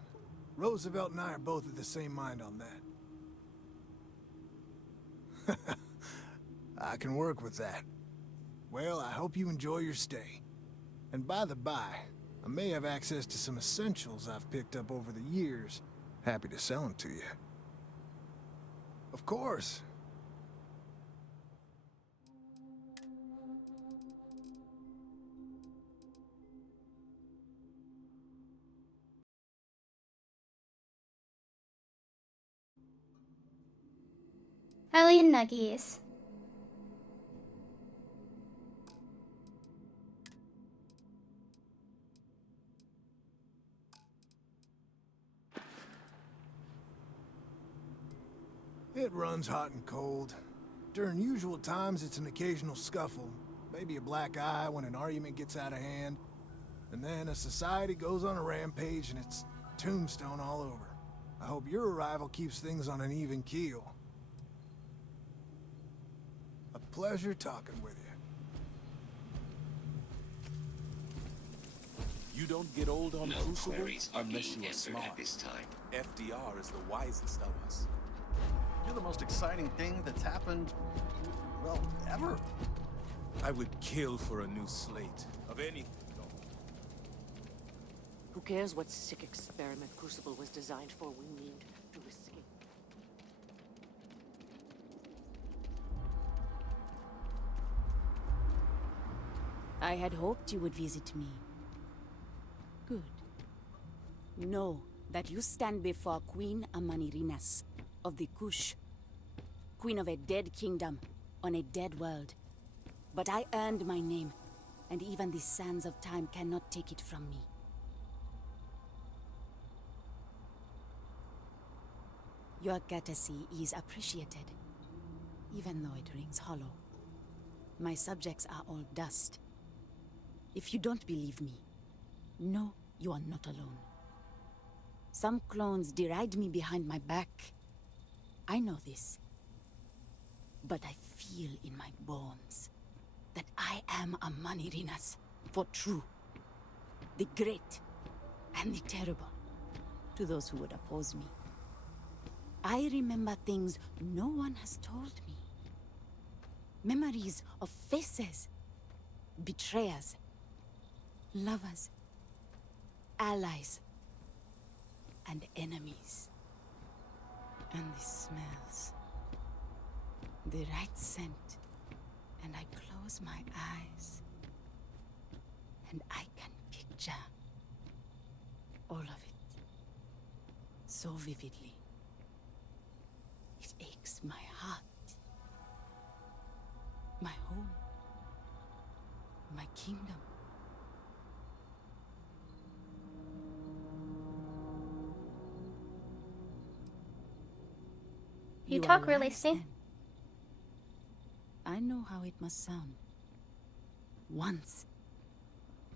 Roosevelt and I are both of the same mind on that. I can work with that. Well, I hope you enjoy your stay. And by the by, I may have access to some essentials I've picked up over the years. Happy to sell them to you. Of course. Alien Nuggies. It runs hot and cold. During usual times, it's an occasional scuffle, maybe a black eye when an argument gets out of hand, and then a society goes on a rampage and it's tombstone all over. I hope your arrival keeps things on an even keel. A pleasure talking with you. You don't get old on No Crucible queries are unless being you are answered smart. at this time. FDR is the wisest of us. You're the most exciting thing that's happened, well, ever. I would kill for a new slate of anything. Who cares what sick experiment Crucible was designed for? We need to escape. I had hoped you would visit me. Good. Know that you stand before Queen Amanirinas of the Kush, queen of a dead kingdom on a dead world. But I earned my name, and even the sands of time cannot take it from me. Your courtesy is appreciated, even though it rings hollow. My subjects are all dust. If you don't believe me, know you are not alone. Some clones deride me behind my back. I know this. But I feel in my bones that I am a Manirinas for true. The great and the terrible to those who would oppose me. I remember things no one has told me. Memories of faces, betrayers, lovers, allies, and enemies. And the smells. The right scent. And I close my eyes. And I can picture all of it. So vividly. It aches my heart. My home. My kingdom. You are talk really wise, stiff. then. I know how it must sound. Once,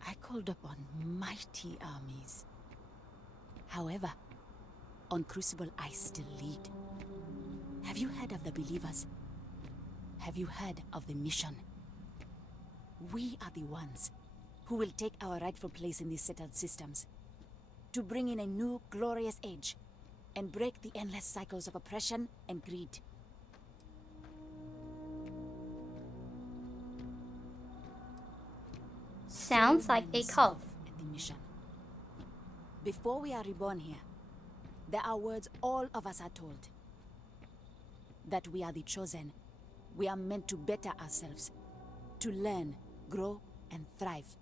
I called upon mighty armies. However, on Crucible I still lead. Have you heard of the Believers? Have you heard of the mission? We are the ones who will take our rightful place in these settled systems. To bring in a new, glorious age and break the endless cycles of oppression and greed. Sounds like a cult. At the mission. Before we are reborn here, there are words all of us are told. That we are the chosen. We are meant to better ourselves. To learn, grow, and thrive.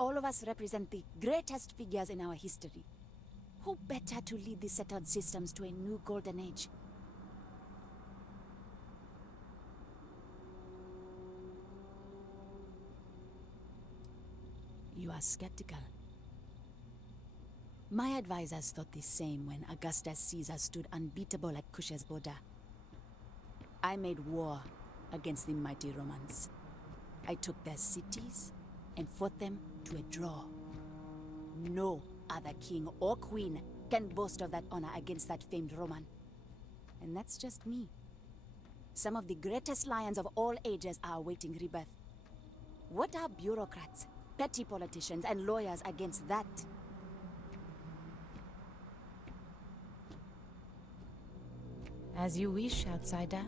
All of us represent the greatest figures in our history. Who better to lead the settled systems to a new golden age? You are skeptical. My advisors thought the same when Augustus Caesar stood unbeatable at Cush's border. I made war against the mighty Romans. I took their cities and fought them to a draw. No other king or queen can boast of that honor against that famed Roman. And that's just me. Some of the greatest lions of all ages are awaiting rebirth. What are bureaucrats, petty politicians, and lawyers against that? As you wish, outsider.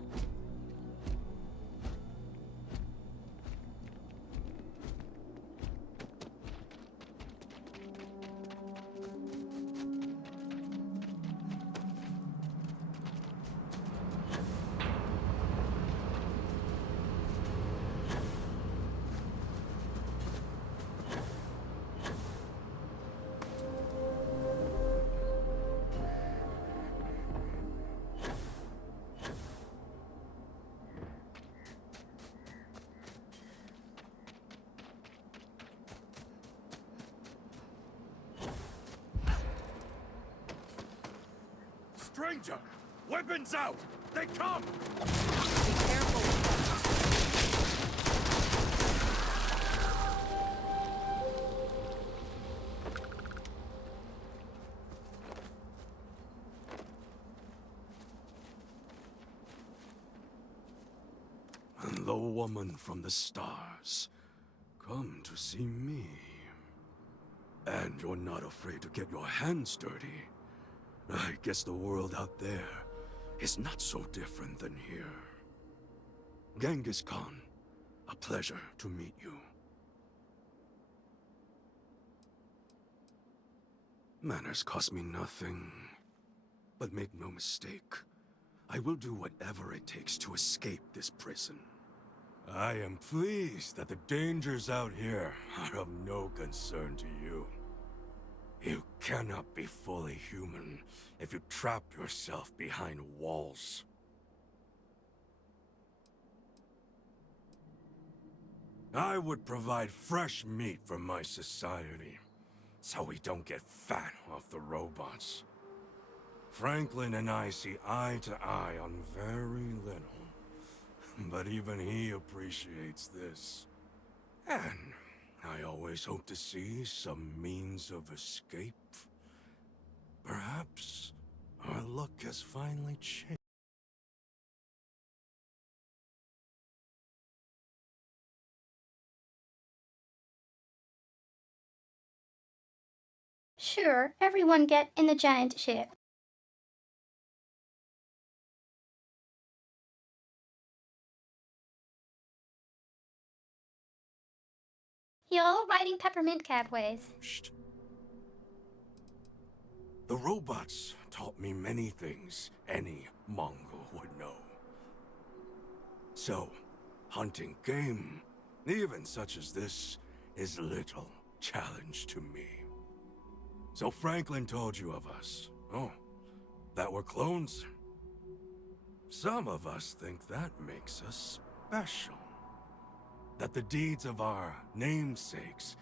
Stranger! Weapons out! They come! Be careful. The woman from the stars. Come to see me. And you're not afraid to get your hands dirty. I guess the world out there is not so different than here. Genghis Khan, a pleasure to meet you. Manners cost me nothing. But make no mistake, I will do whatever it takes to escape this prison. I am pleased that the dangers out here are of no concern to you. You cannot be fully human if you trap yourself behind walls. I would provide fresh meat for my society, so we don't get fat off the robots. Franklin and I see eye to eye on very little, but even he appreciates this. And I always hope to see some means of escape. Perhaps our luck has finally changed. Sure, everyone get in the giant ship. Y'all riding peppermint cabways. The robots taught me many things any Mongol would know. So, hunting game, even such as this, is little challenge to me. So Franklin told you of us. Oh, that we're clones? Some of us think that makes us special. That the deeds of our namesakes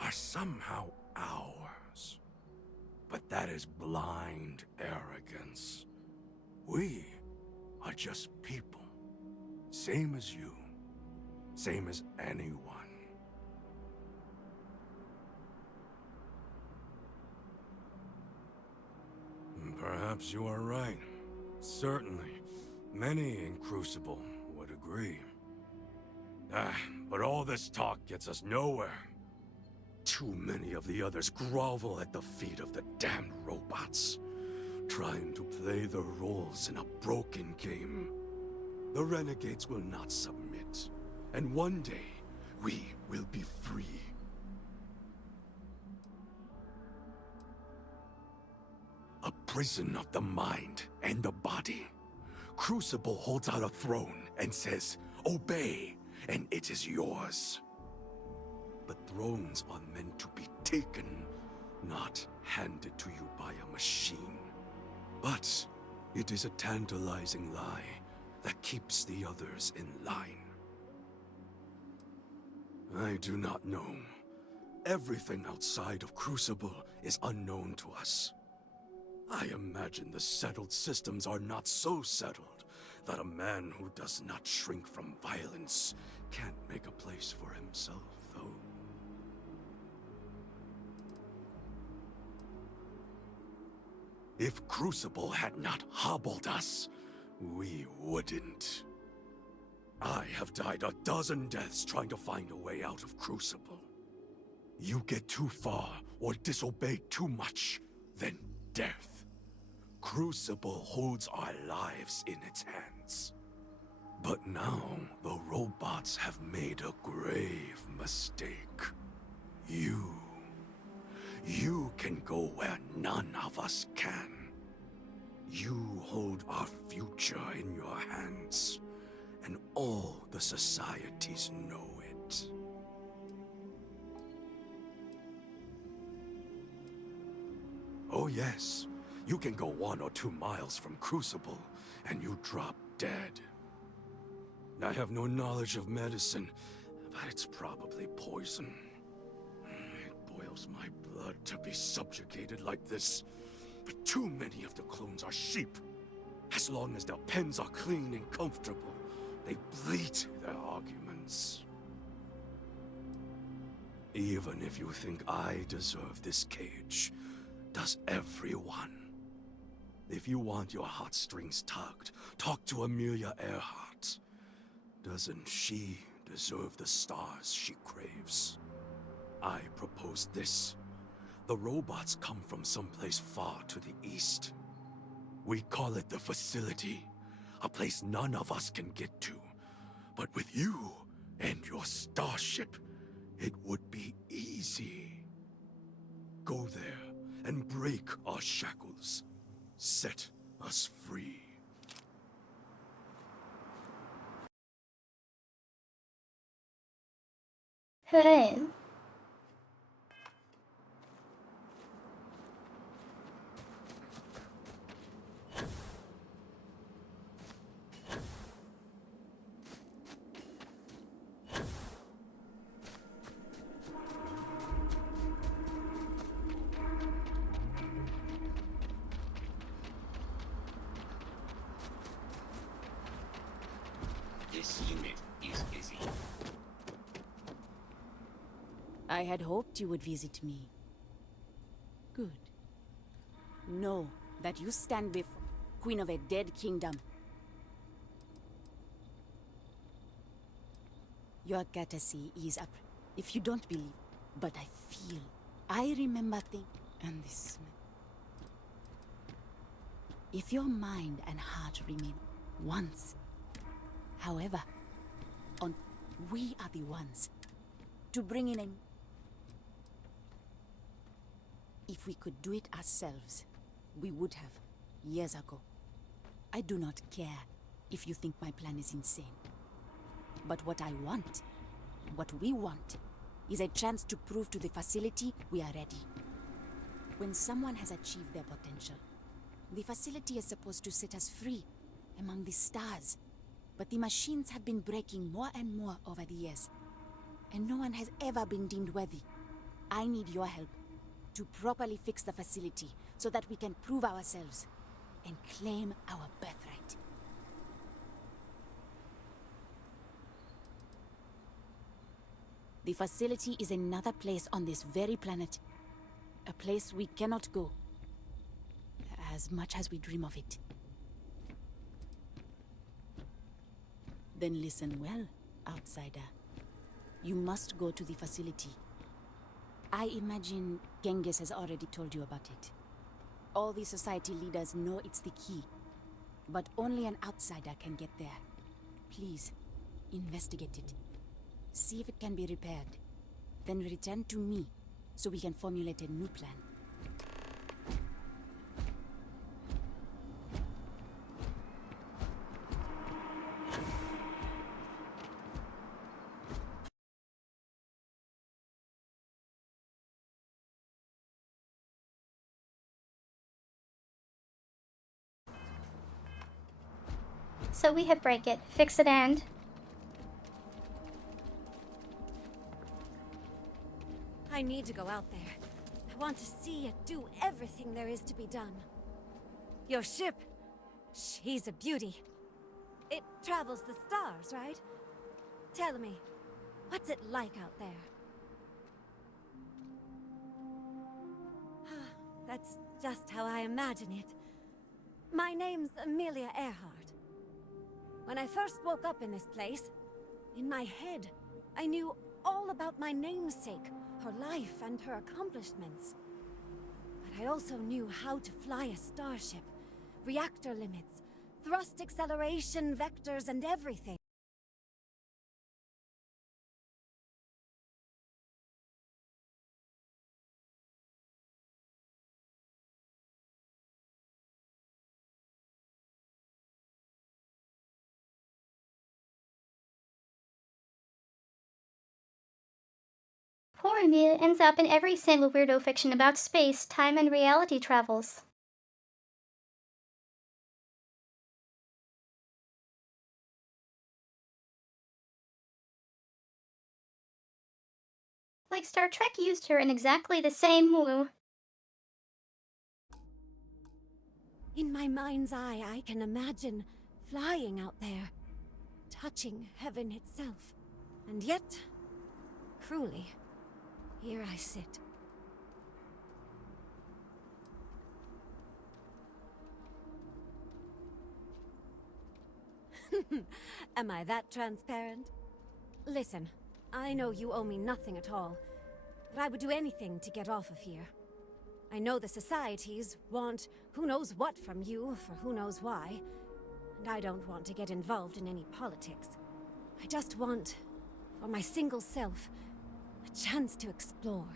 are somehow ours. But that is blind arrogance. We are just people. Same as you. Same as anyone. Perhaps you are right. Certainly. Many in Crucible would agree. But all this talk gets us nowhere. Too many of the others grovel at the feet of the damned robots, trying to play their roles in a broken game. The renegades will not submit, and one day, we will be free. A prison of the mind and the body. Crucible holds out a throne and says, "Obey, and it is yours." But thrones are meant to be taken, not handed to you by a machine. But it is a tantalizing lie that keeps the others in line. I do not know. Everything outside of Crucible is unknown to us. I imagine the settled systems are not so settled that a man who does not shrink from violence can't make a place for himself, though. If Crucible had not hobbled us, we wouldn't. I have died a dozen deaths trying to find a way out of Crucible. You get too far or disobey too much, then death. Crucible holds our lives in its hands. But now, the robots have made a grave mistake. You can go where none of us can. You hold our future in your hands, and all the societies know it. Oh yes, you can go 1 or 2 miles from Crucible, and you drop dead. I have no knowledge of medicine, but it's probably poison. It boils my blood to be subjugated like this. But too many of the clones are sheep. As long as their pens are clean and comfortable, they bleat their arguments. Even if you think I deserve this cage, does everyone? If you want your heartstrings tugged, talk to Amelia Earhart. Doesn't she deserve the stars she craves? I propose this. The robots come from someplace far to the east. We call it the Facility, a place none of us can get to. But with you and your starship, it would be easy. Go there and break our shackles. Set us free. Hey. This unit is busy. I had hoped you would visit me. Good. Know that you stand before Queen of a dead kingdom. Your courtesy is up. If you don't believe, but I remember things, And this smell. If your mind and heart remain once, however, we are the ones to bring in an... If we could do it ourselves, we would have, years ago. I do not care if you think my plan is insane. But what I want, what we want, is a chance to prove to the facility we are ready. When someone has achieved their potential, the facility is supposed to set us free among the stars. But the machines have been breaking more and more over the years, and no one has ever been deemed worthy. I need your help to properly fix the facility so that we can prove ourselves and claim our birthright. The facility is another place on this very planet. A place we cannot go, as much as we dream of it. Then listen well, outsider. You must go to the facility. I imagine Genghis has already told you about it. All the society leaders know it's the key, but only an outsider can get there. Please, investigate it. See if it can be repaired. Then return to me, so we can formulate a new plan. So we hit break it, fix it, and... I need to go out there. I want to see it do everything there is to be done. Your ship, she's a beauty. It travels the stars, right? Tell me, what's it like out there? That's just how I imagine it. My name's Amelia Earhart. When I first woke up in this place, in my head, I knew all about my namesake, her life and her accomplishments. But I also knew how to fly a starship, reactor limits, thrust acceleration, vectors, and everything. Poor Amelia ends up in every single weirdo fiction about space, time, and reality travels. Like Star Trek used her in exactly the same woo. In my mind's eye, I can imagine flying out there, touching heaven itself. And yet, cruelly, here I sit. Am I that transparent? Listen, I know you owe me nothing at all, but I would do anything to get off of here. I know the societies want who knows what from you for who knows why, and I don't want to get involved in any politics. I just want, for my single self, a chance to explore.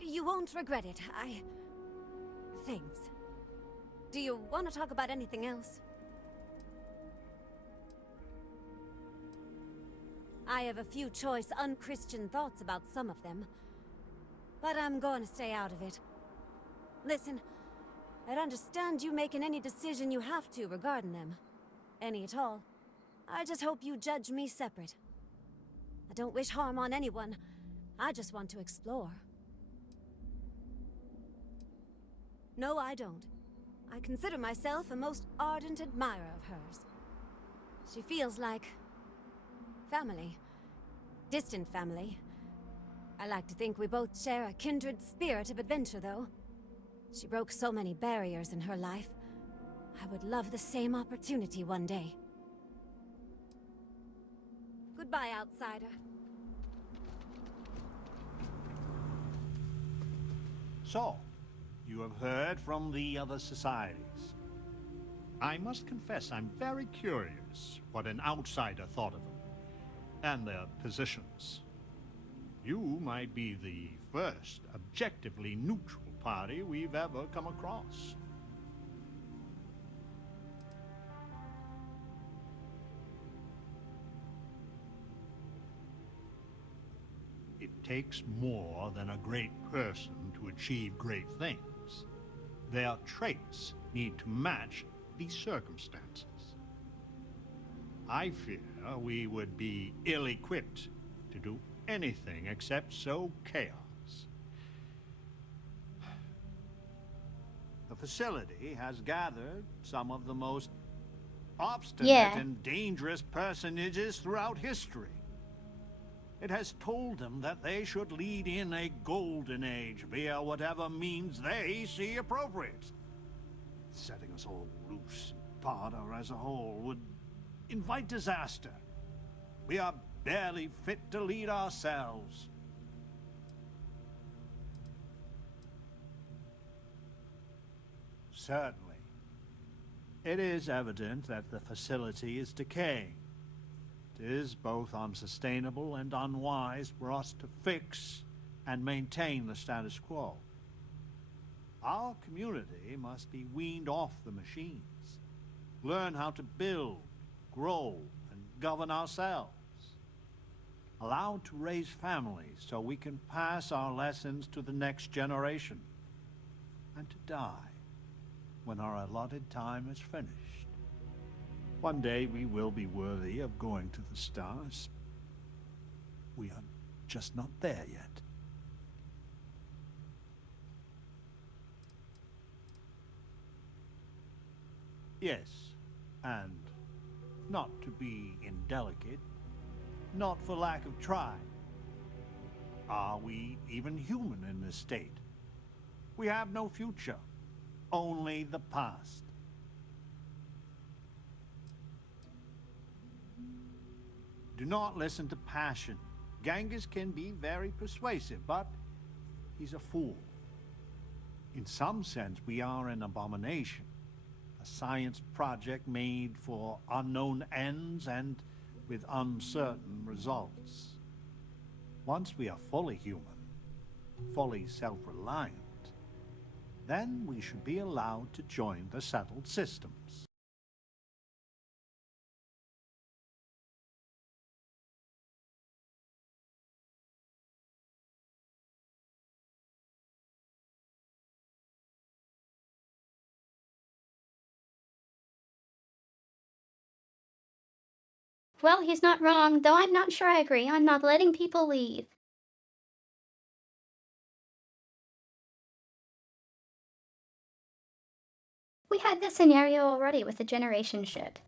You won't regret it. Thanks. Do you want to talk about anything else? I have a few choice, unchristian thoughts about some of them, but I'm going to stay out of it. Listen, I'd understand you making any decision you have to regarding them. Any at all. I just hope you judge me separate. I don't wish harm on anyone. I just want to explore. No, I don't. I consider myself a most ardent admirer of hers. She feels like family. Distant family. I like to think we both share a kindred spirit of adventure, though. She broke so many barriers in her life. I would love the same opportunity one day. Goodbye, outsider. So, you have heard from the other societies. I must confess I'm very curious what an outsider thought of them, and their positions. You might be the first objectively neutral party we've ever come across. It takes more than a great person to achieve great things. Their traits need to match these circumstances. I fear we would be ill-equipped to do anything except sow chaos. The facility has gathered some of the most obstinate and dangerous personages throughout history. It has told them that they should lead in a golden age via whatever means they see appropriate. Setting us all loose, Parda as a whole, would invite disaster. We are barely fit to lead ourselves. Certainly. It is evident that the facility is decaying. It is both unsustainable and unwise for us to fix and maintain the status quo. Our community must be weaned off the machines, learn how to build, grow, and govern ourselves. Allowed to raise families so we can pass our lessons to the next generation, and to die when our allotted time is finished. One day we will be worthy of going to the stars. We are just not there yet. Yes, and not to be indelicate, not for lack of trying. Are we even human in this state? We have no future, only the past. Do not listen to passion. Genghis can be very persuasive, but he's a fool. In some sense, we are an abomination. A science project made for unknown ends and with uncertain results. Once we are fully human, fully self-reliant, then we should be allowed to join the settled systems. Well, he's not wrong, though I'm not sure I agree on not letting people leave. We had this scenario already with the generation ship.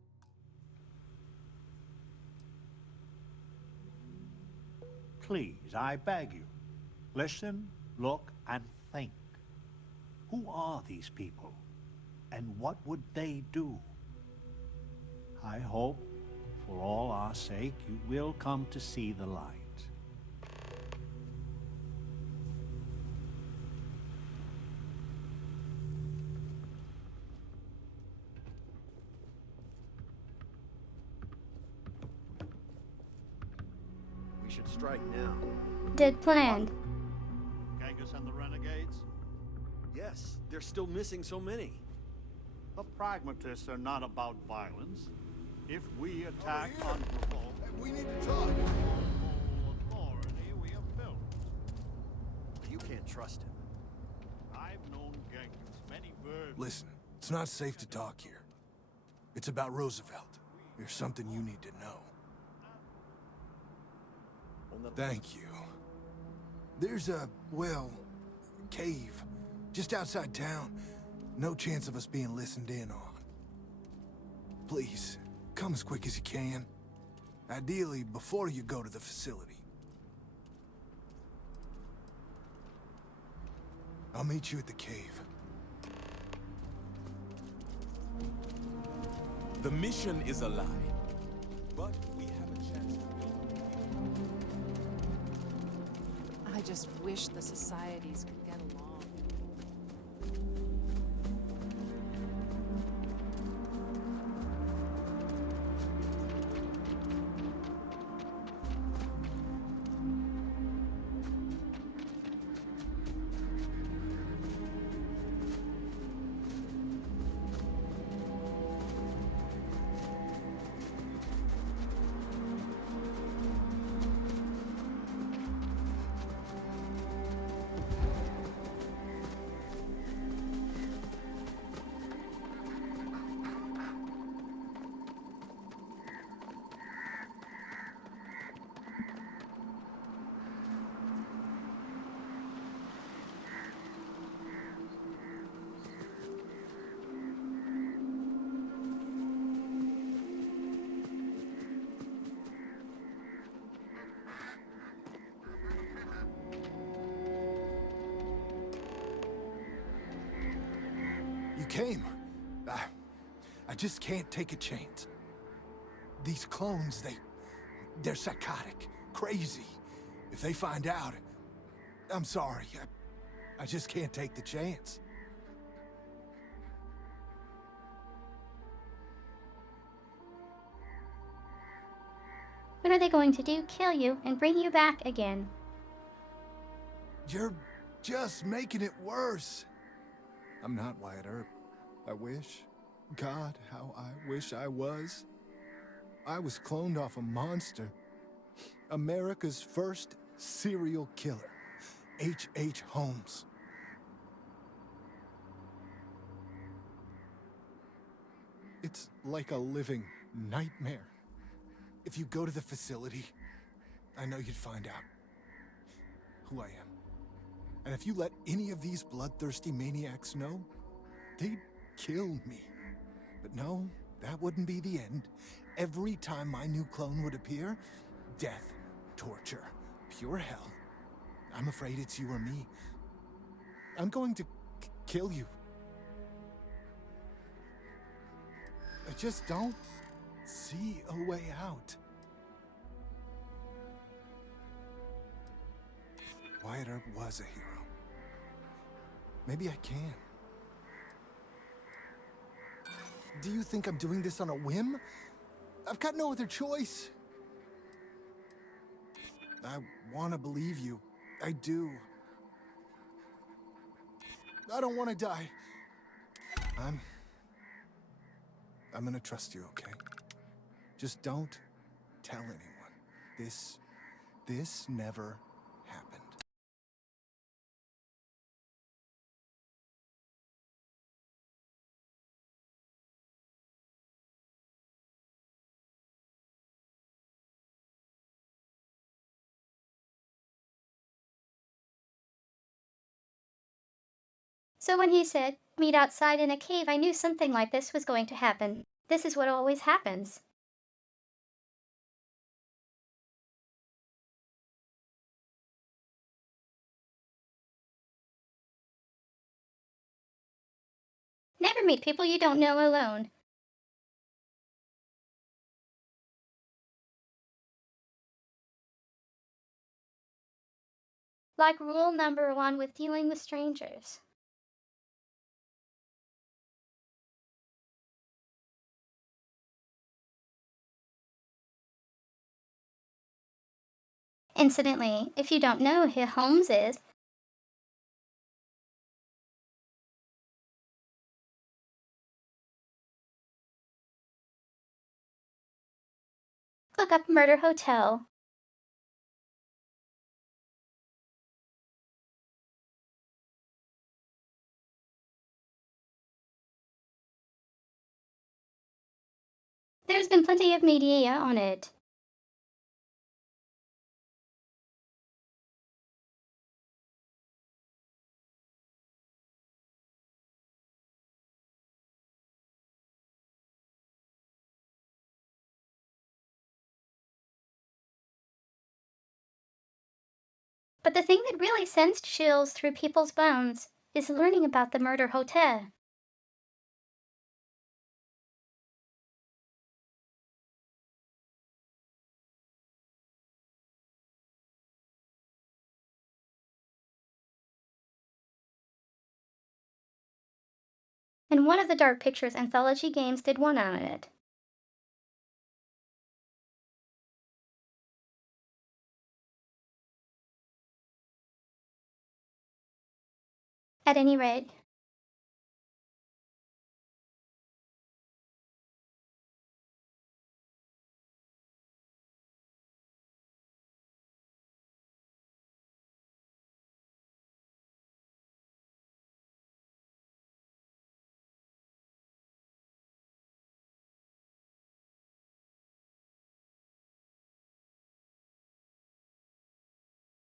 Please, I beg you, listen, look, and think. Who are these people? And what would they do? I hope, for all our sake, you will come to see the light. We should strike now. Did planned. Genghis and the renegades? Yes, they're still missing so many. The pragmatists are not about violence. If we attack unprovoked, we need to talk. Authority we have built. You can't trust him. I've known Genghis many birds. Listen, it's not safe to talk here. It's about Roosevelt. There's something you need to know. Thank you. There's a, well, cave just outside town. No chance of us being listened in on. Please, come as quick as you can. Ideally, before you go to the facility. I'll meet you at the cave. The mission is a lie, but we have a chance to build. I just wish the societies could get along. You came. I just can't take a chance. These clones, they're psychotic, crazy. If they find out, I'm sorry. I just can't take the chance. What are they going to do? Kill you and bring you back again? You're just making it worse. I'm not Wyatt Earp. I wish. God, how I wish I was. I was cloned off a monster. America's first serial killer. H.H. Holmes. It's like a living nightmare. If you go to the facility, I know you'd find out who I am. And if you let any of these bloodthirsty maniacs know, they'd kill me. But no, that wouldn't be the end. Every time my new clone would appear, death, torture, pure hell. I'm afraid it's you or me. I'm going to kill you. I just don't see a way out. Wyatt Earp was a hero. Maybe I can. Do you think I'm doing this on a whim? I've got no other choice. I want to believe you. I do. I don't want to die. I'm gonna trust you, okay? Just don't tell anyone. This never happened. So when he said, meet outside in a cave, I knew something like this was going to happen. This is what always happens. Never meet people you don't know alone. Like rule number 1 with dealing with strangers. Incidentally, if you don't know who Holmes is, look up Murder Hotel. There's been plenty of media on it. But the thing that really sends chills through people's bones is learning about the Murder Hotel. And one of the Dark Pictures anthology games did one on it. At any rate,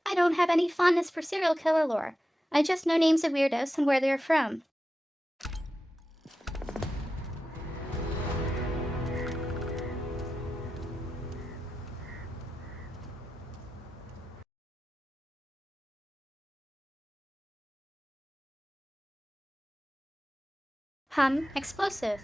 I don't have any fondness for serial killer lore. I just know names of weirdos and where they're from. Explosive.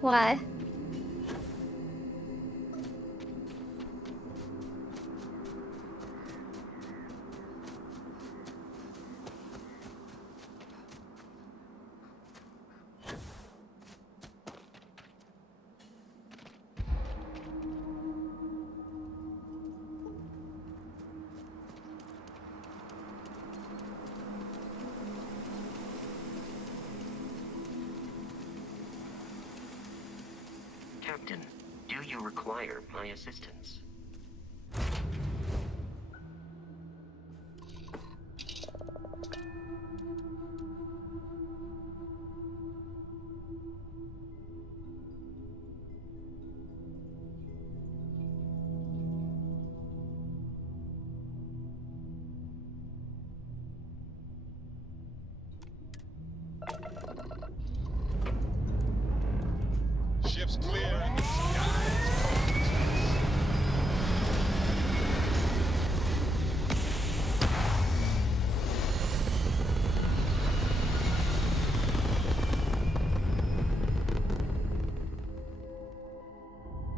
Why? Captain, do you require my assistance? Ships clear and the sky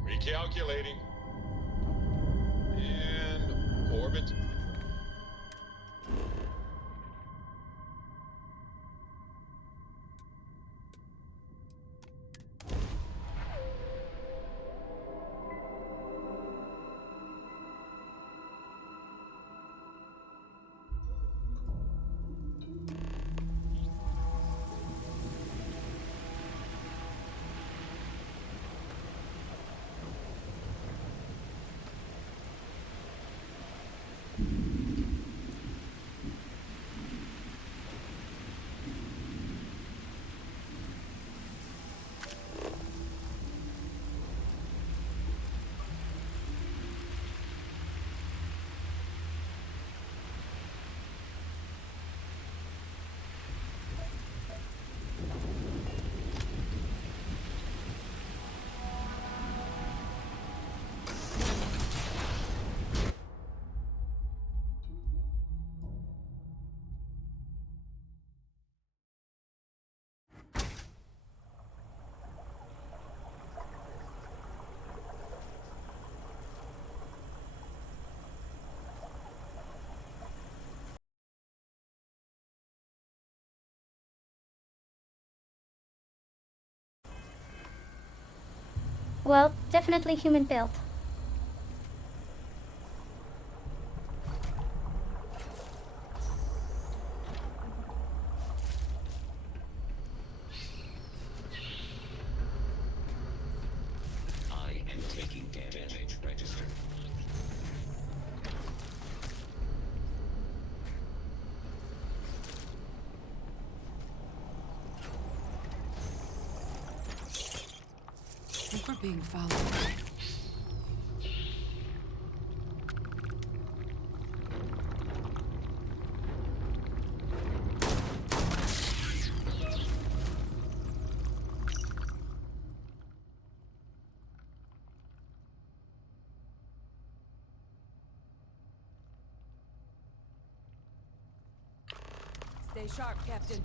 is recalculating. And orbit. Well, definitely human built. I am taking damage register. I think we're being followed. Stay sharp, Captain.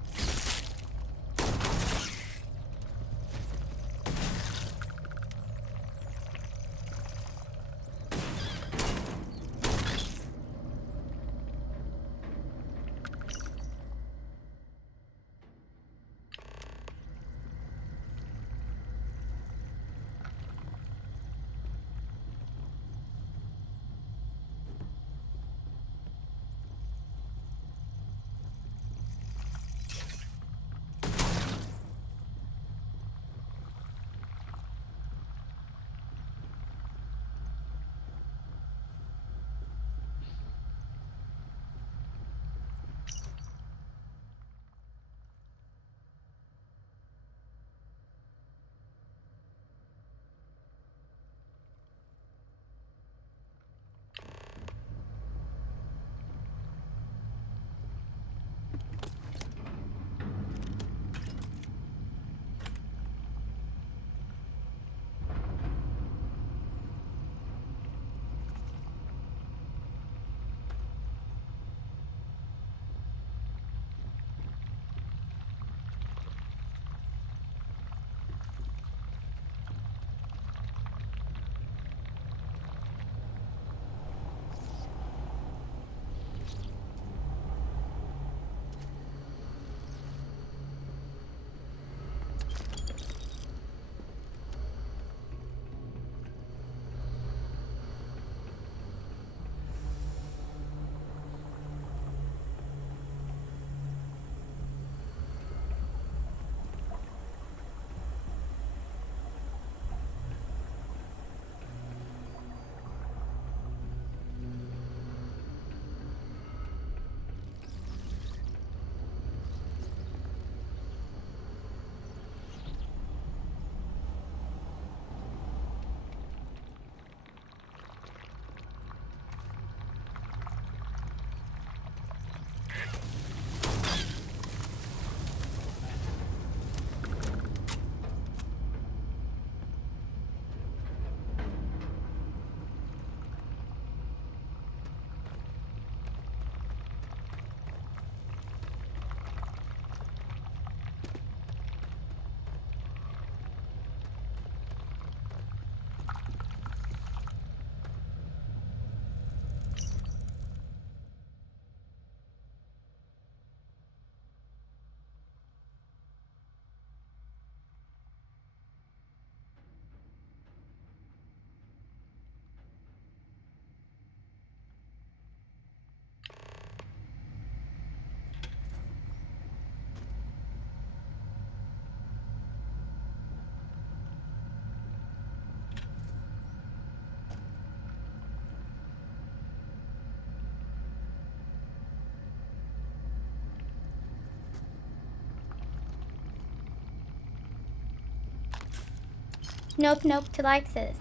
Nope, nope to like this.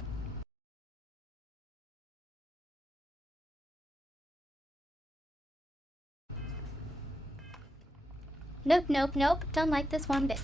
Nope, nope, nope, don't like this one bit.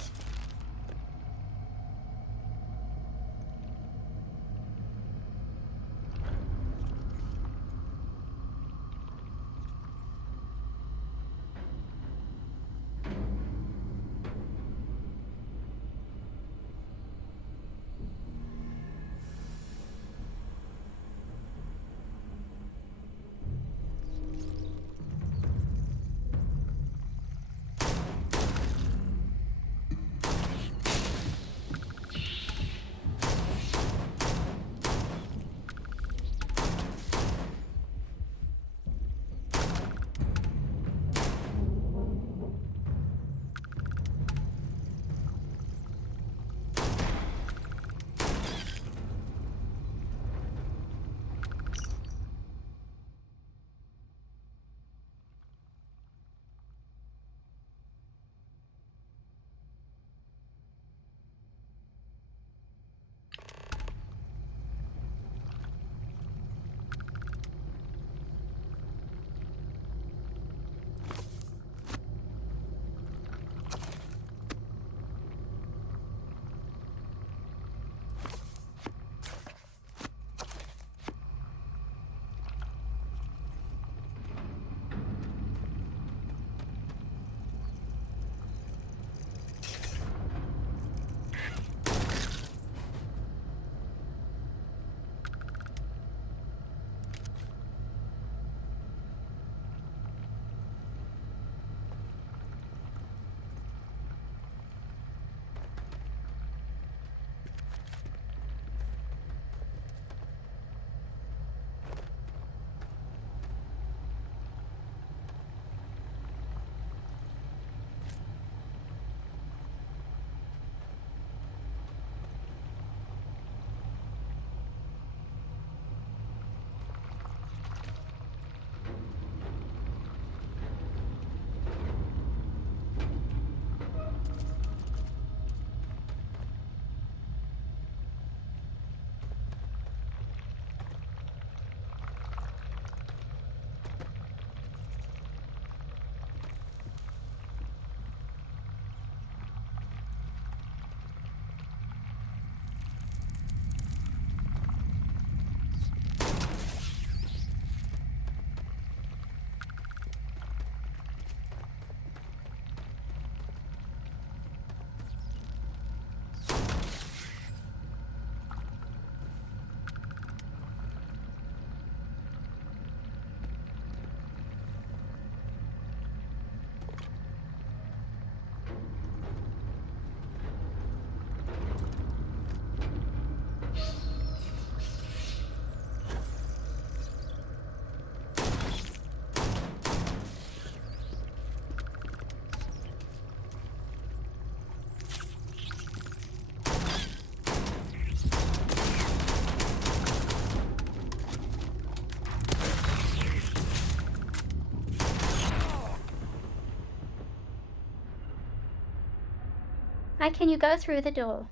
Why can you go through the door?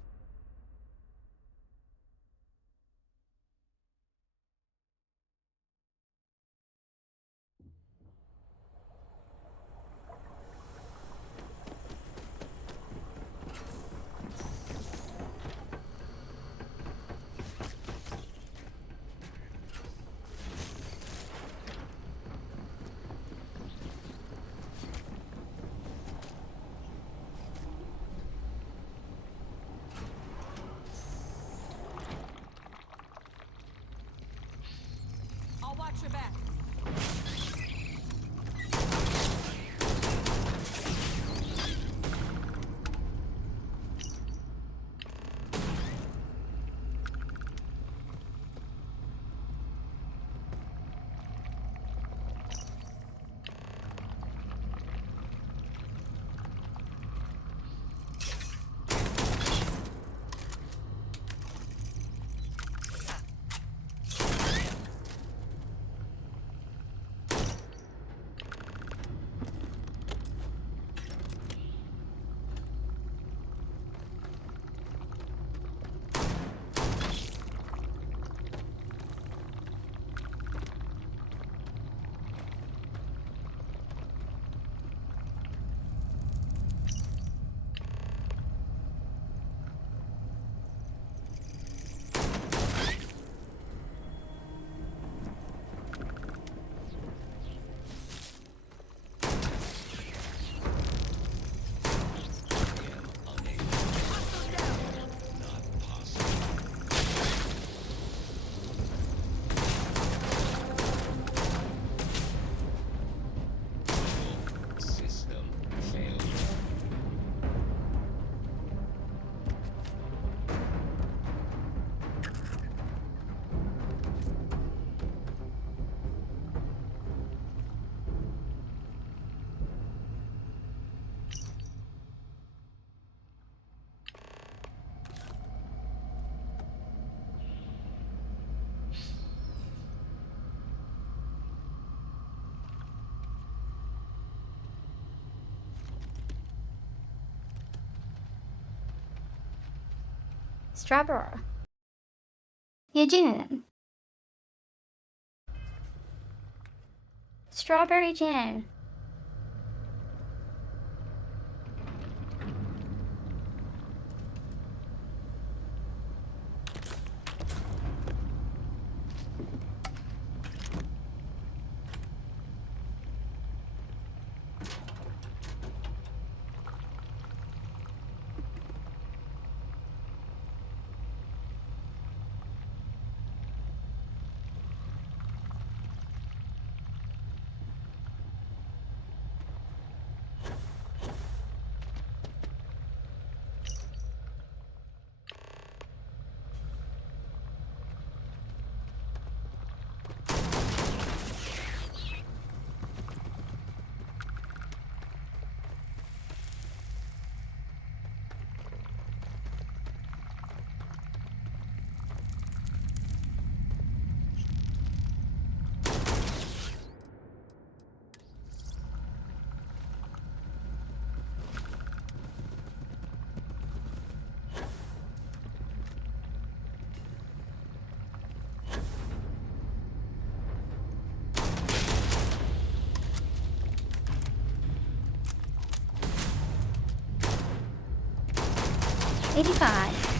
I'll watch your back. Strawberry. Eugene. Strawberry Jane. $85.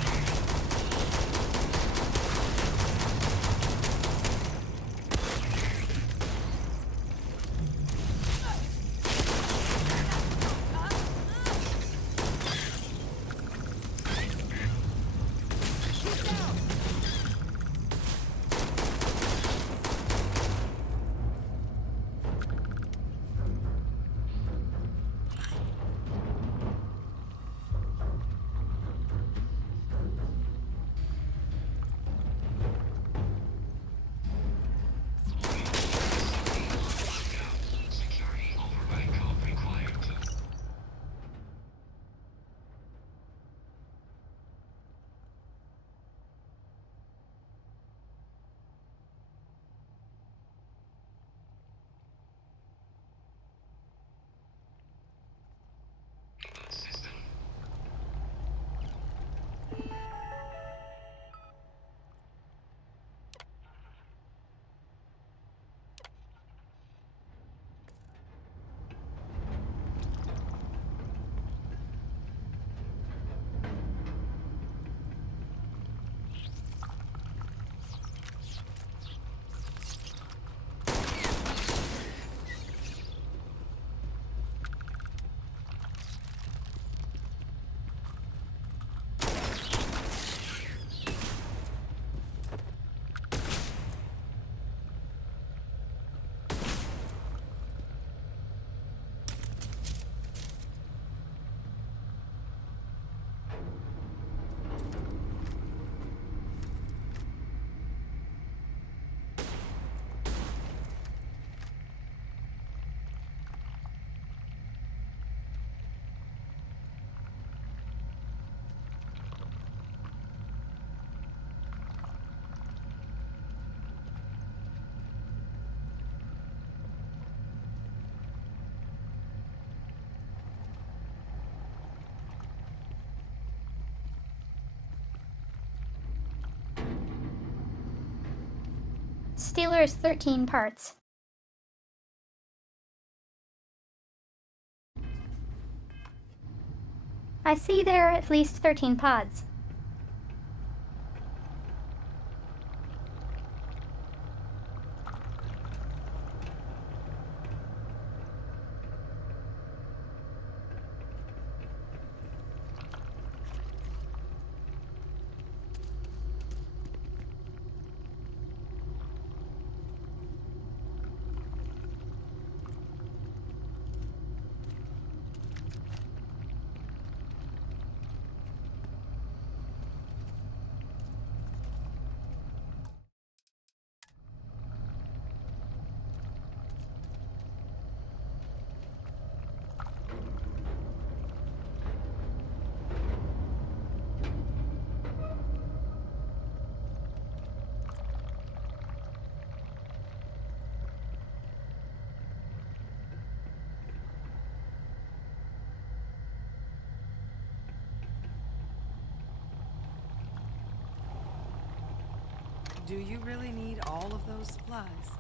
Steelers 13 parts. I see there are at least 13 pods. Do you really need all of those supplies?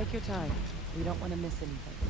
Take your time. We don't want to miss anything.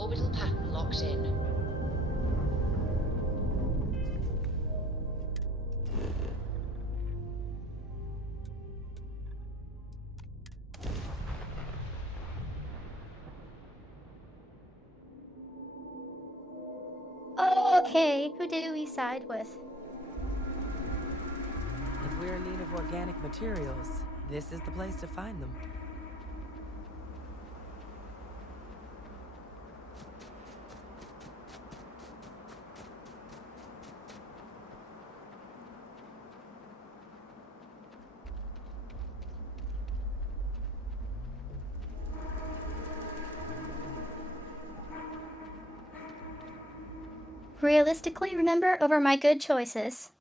Orbital pattern locked in. Okay, who did we side with? If we're in need of organic materials, this is the place to find them. Realistically, remember, over my good choices.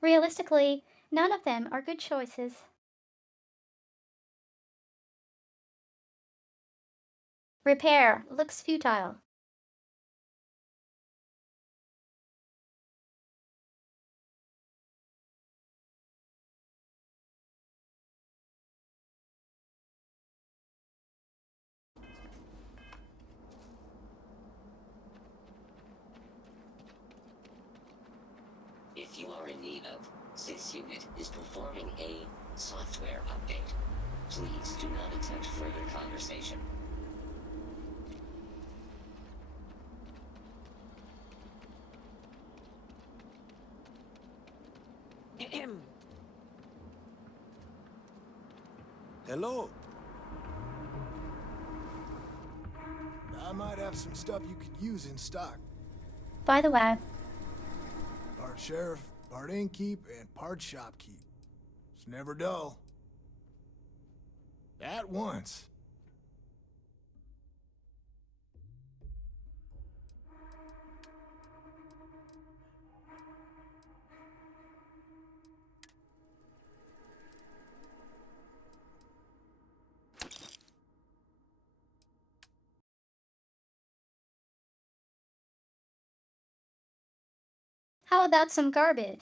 Realistically, none of them are good choices. Repair looks futile. If you are in need of, 6th Unit is performing a software update. Please do not attempt further conversation. Hello. I might have some stuff you could use in stock. By the way, Part sheriff, part innkeep, and part shopkeep. It's never dull. At once. how about some garbage?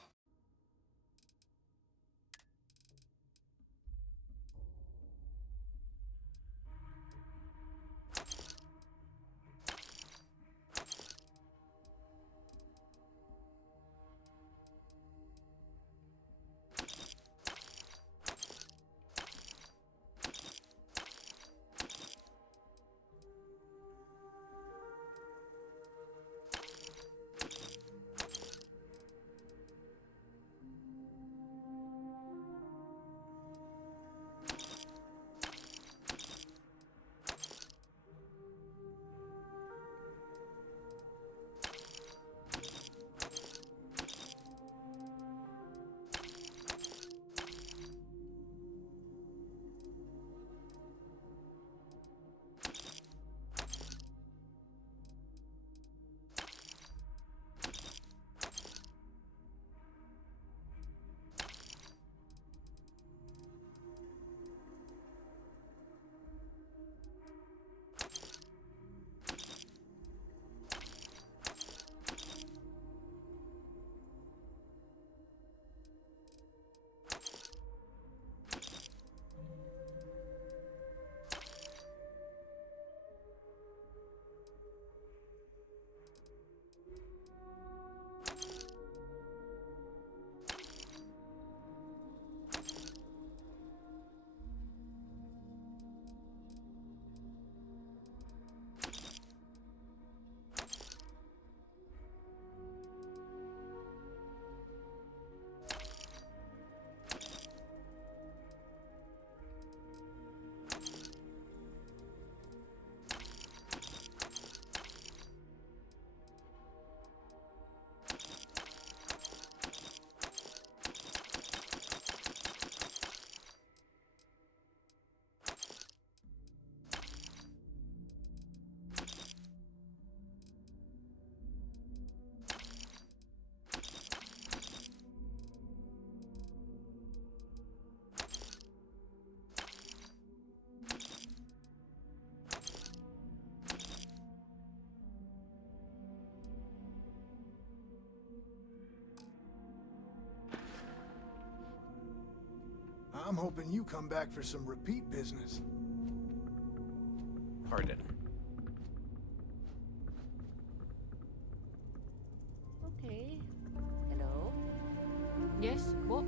I'm hoping you come back for some repeat business. Pardon. Okay. Hello? Yes, what?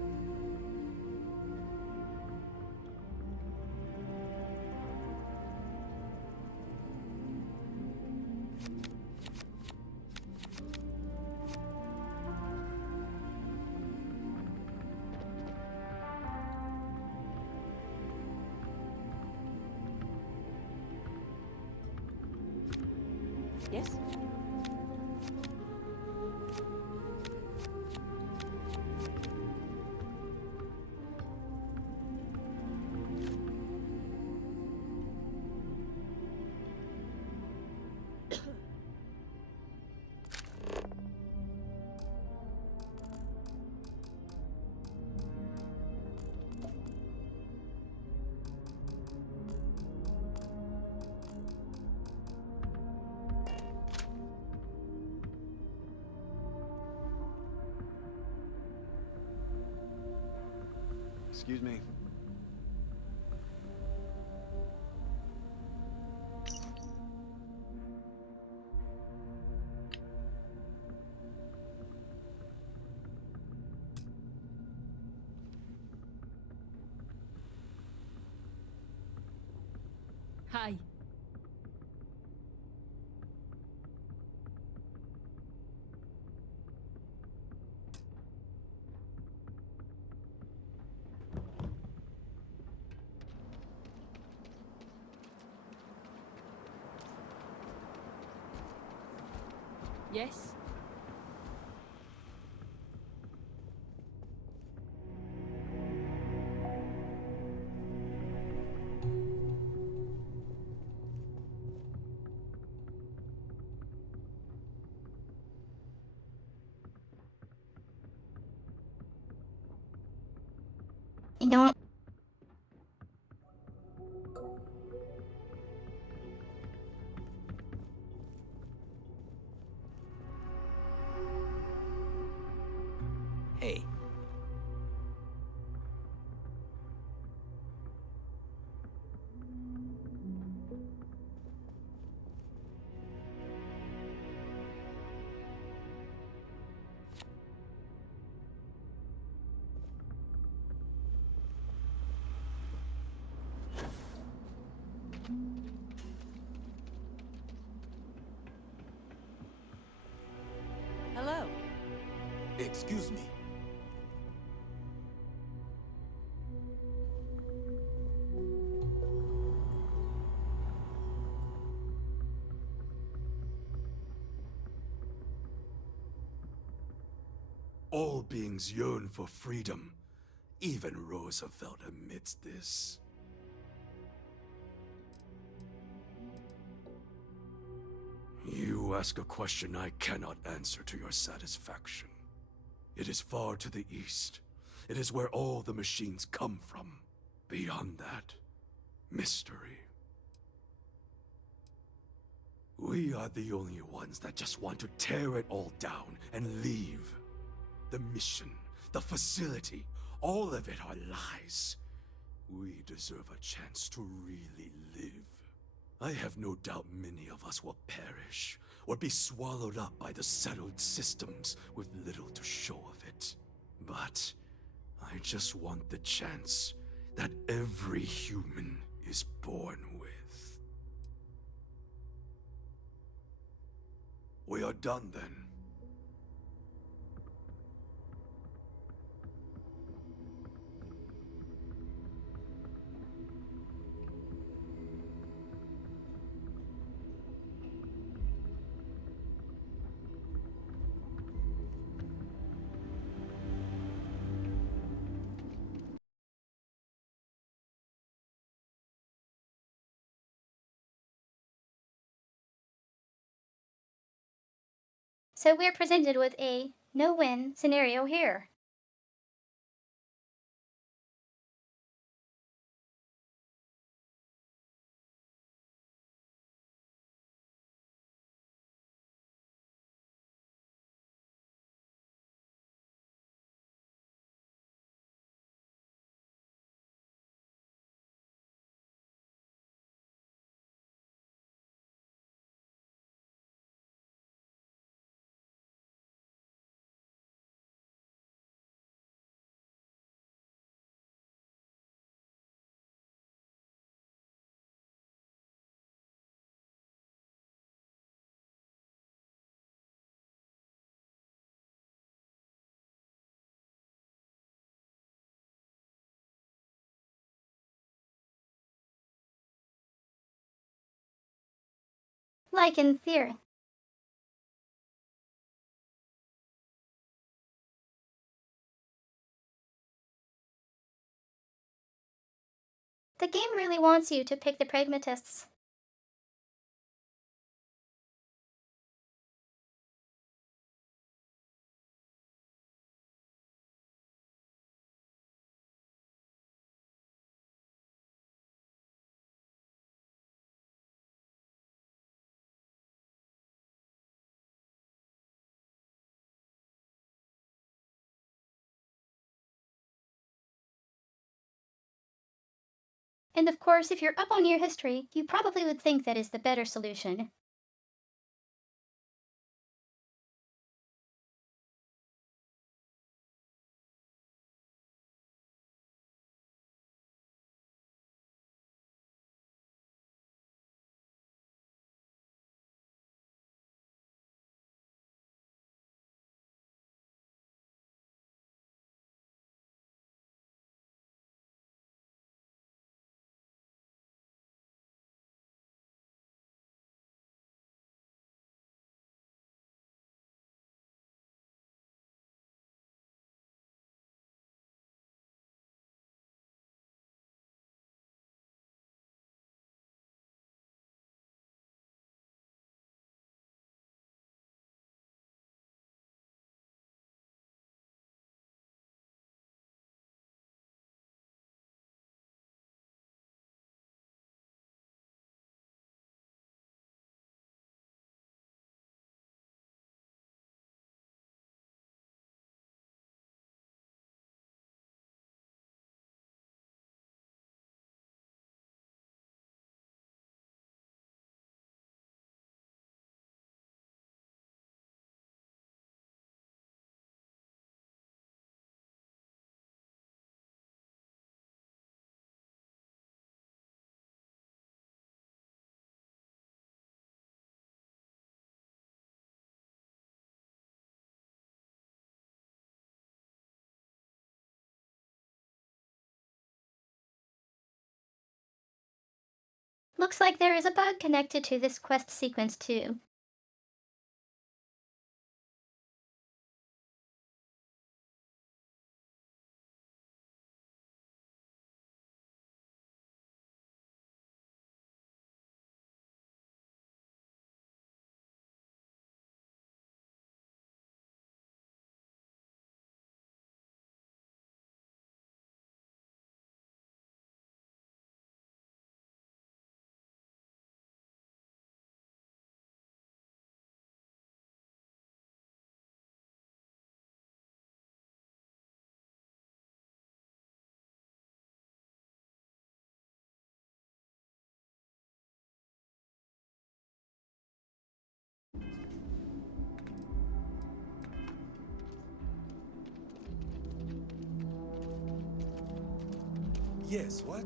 Yes? Excuse me. Hi. Yes? You don't. Hey. Hello. Excuse me. All beings yearn for freedom. Even Roosevelt admits this. You ask a question I cannot answer to your satisfaction. It is far to the east. It is where all the machines come from. Beyond that, mystery. We are the only ones that just want to tear it all down and leave. The mission, the facility, all of it are lies. We deserve a chance to really live. I have no doubt many of us will perish, or be swallowed up by the settled systems with little to show of it. But I just want the chance that every human is born with. We are done then. So we're presented with a no-win scenario here. Like in theory. The game really wants you to pick the pragmatists. And of course, if you're up on your history, you probably would think that is the better solution. Looks like there is a bug connected to this quest sequence too. Yes, what?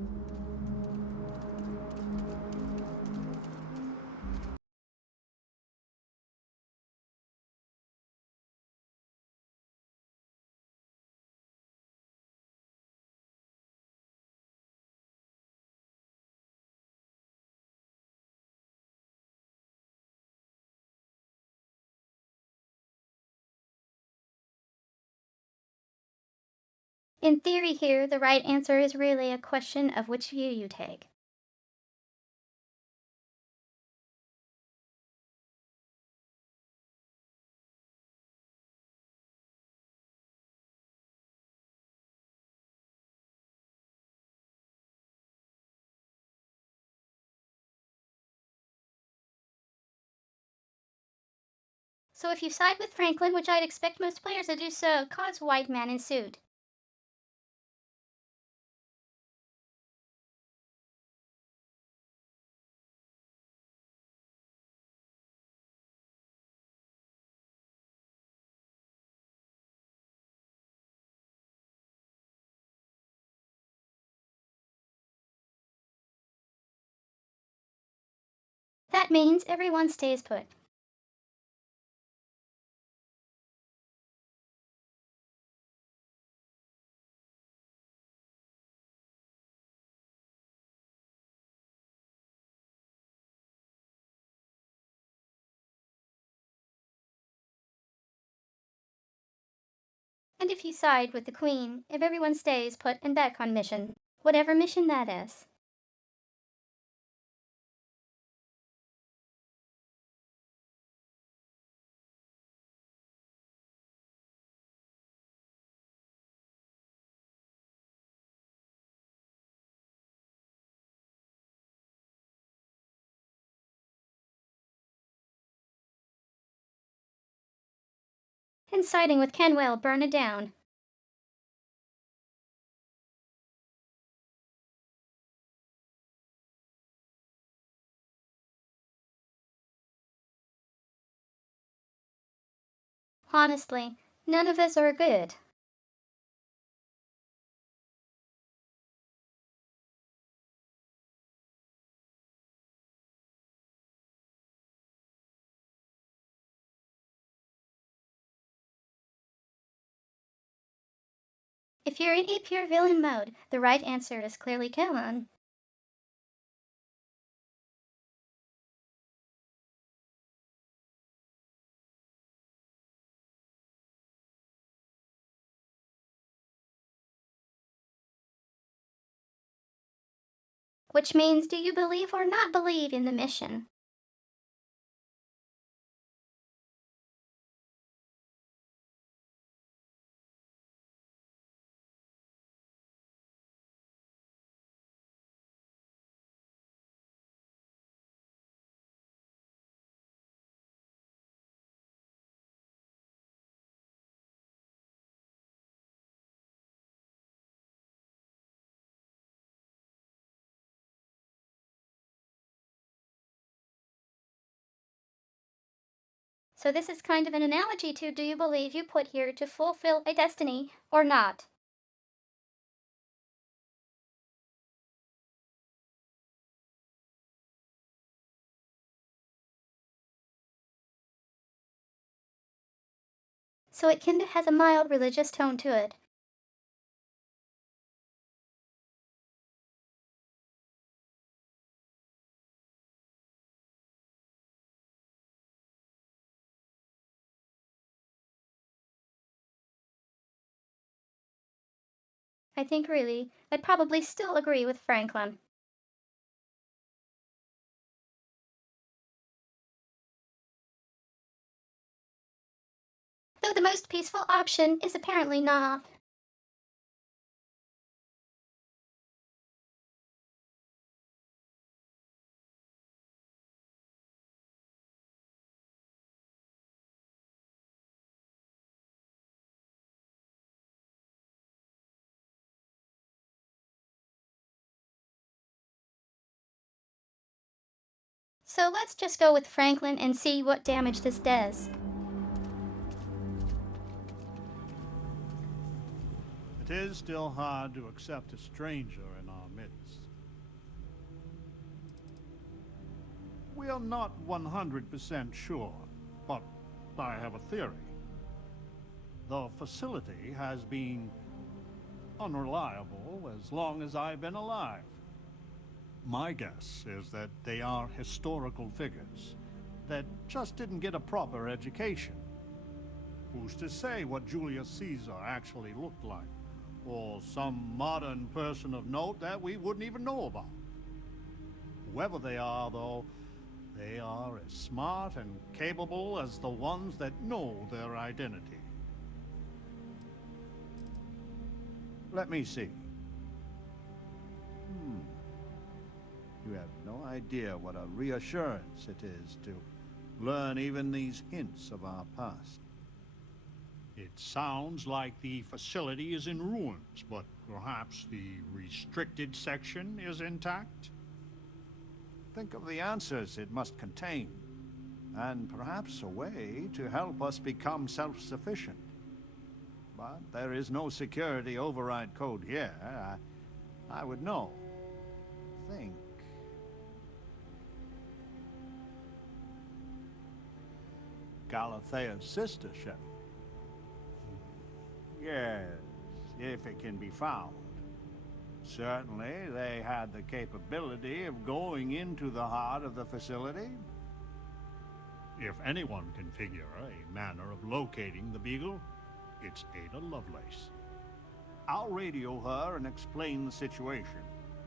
In theory here, the right answer is really a question of which view you take. So if you side with Franklin, which I'd expect most players to do so, cause white man ensued. That means everyone stays put. And if you side with the Queen, if everyone stays put and back on mission, whatever mission that is. And siding with Kenwell, burn it down. Honestly, none of us are good. If you're in a pure villain mode, the right answer is clearly Kellan. Which means, do you believe or not believe in the mission? So this is kind of an analogy to, do you believe you put here to fulfill a destiny or not? So it kind of has a mild religious tone to it. I think really, I'd probably still agree with Franklin. Though the most peaceful option is apparently not. So let's just go with Franklin and see what damage this does. It is still hard to accept a stranger in our midst. We are not 100% sure, but I have a theory. The facility has been unreliable as long as I've been alive. My guess is that they are historical figures that just didn't get a proper education. Who's to say what Julius Caesar actually looked like? Or some modern person of note that we wouldn't even know about? Whoever they are, though, they are as smart and capable as the ones that know their identity. Let me see. You have no idea what a reassurance it is to learn even these hints of our past. It sounds like the facility is in ruins, but perhaps the restricted section is intact? Think of the answers it must contain, and perhaps a way to help us become self-sufficient. But there is no security override code here. I would know. Think. Galathea's sister ship. Yes, if it can be found. Certainly, they had the capability of going into the heart of the facility. If anyone can figure a manner of locating the Beagle, It's Ada Lovelace. I'll radio her and explain the situation.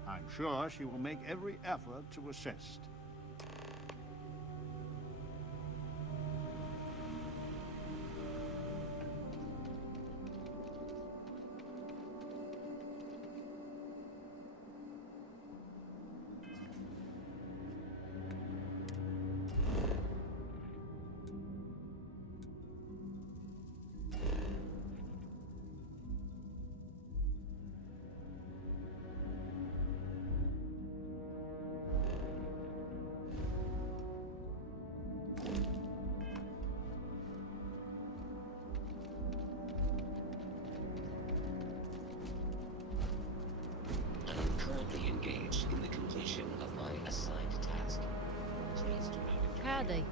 I'm sure she will make every effort to assist. Currently engaged in the completion of my assigned task. Please do not interrupt. Howdy.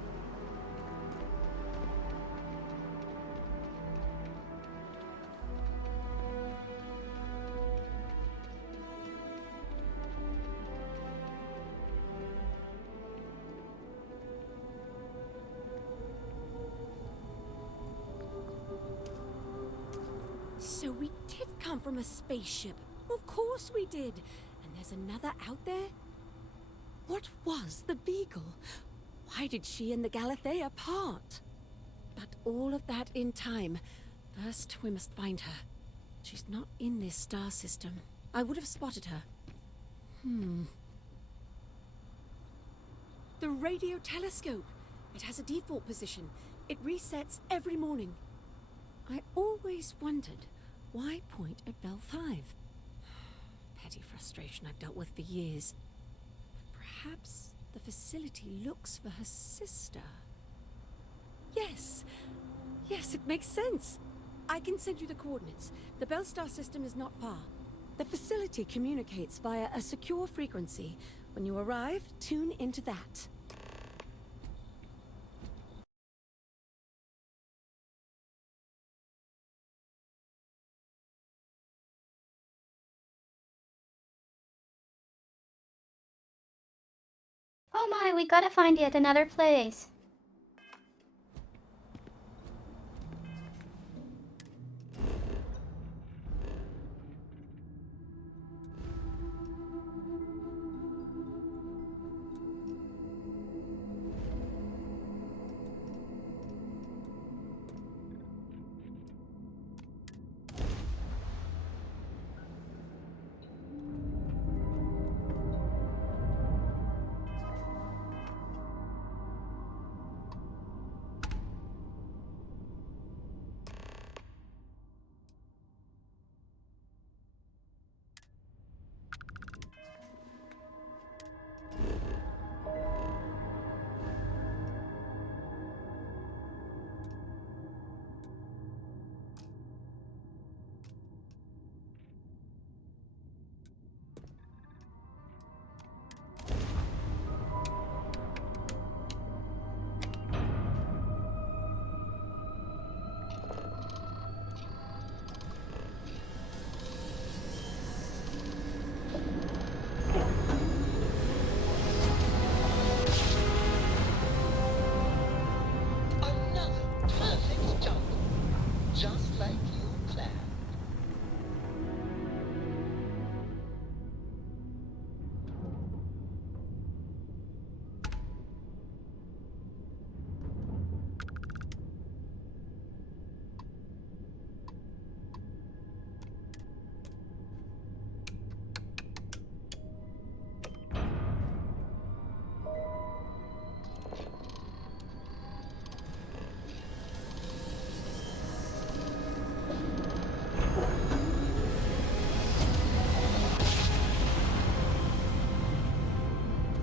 So we did come from a spaceship. Of course we did. And there's another out there? What was the Beagle? Why did she and the Galathea part? But all of that in time. First, we must find her. She's not in this star system. I would have spotted her. The radio telescope. It has a default position. It resets every morning. I always wondered, why point at Bell 5? Petty frustration I've dealt with for years. But perhaps the facility looks for her sister. Yes, it makes sense. I can send you the coordinates. The Bell Star system is not far. The facility communicates via a secure frequency. When you arrive, tune into that. Oh my, we gotta find yet another place. Just like you planned.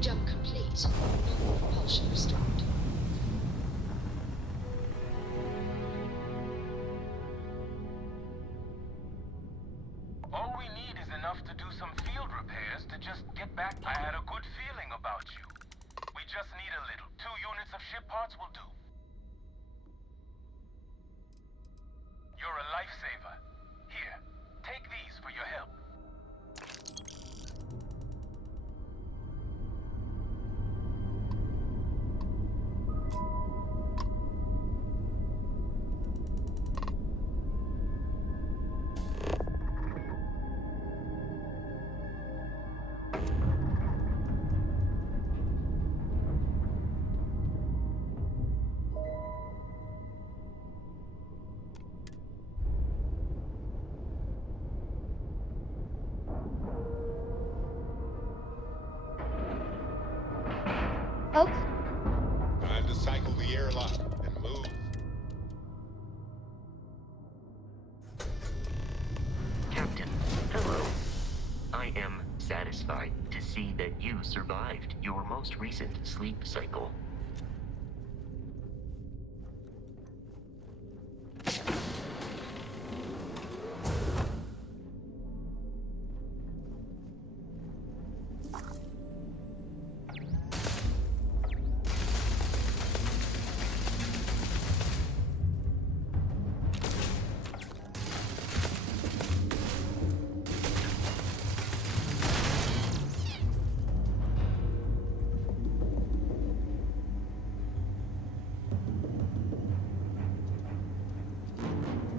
Jump complete. No propulsion restored. All we need is enough to do some field repairs to just get back. I had a good feeling about you. We just need a little. 2 units of ship parts will do. You're a lifesaver. Here, take these for your help. Oh. Time to cycle the airlock and move. Captain, hello. I am satisfied to see that you survived your most recent sleep cycle.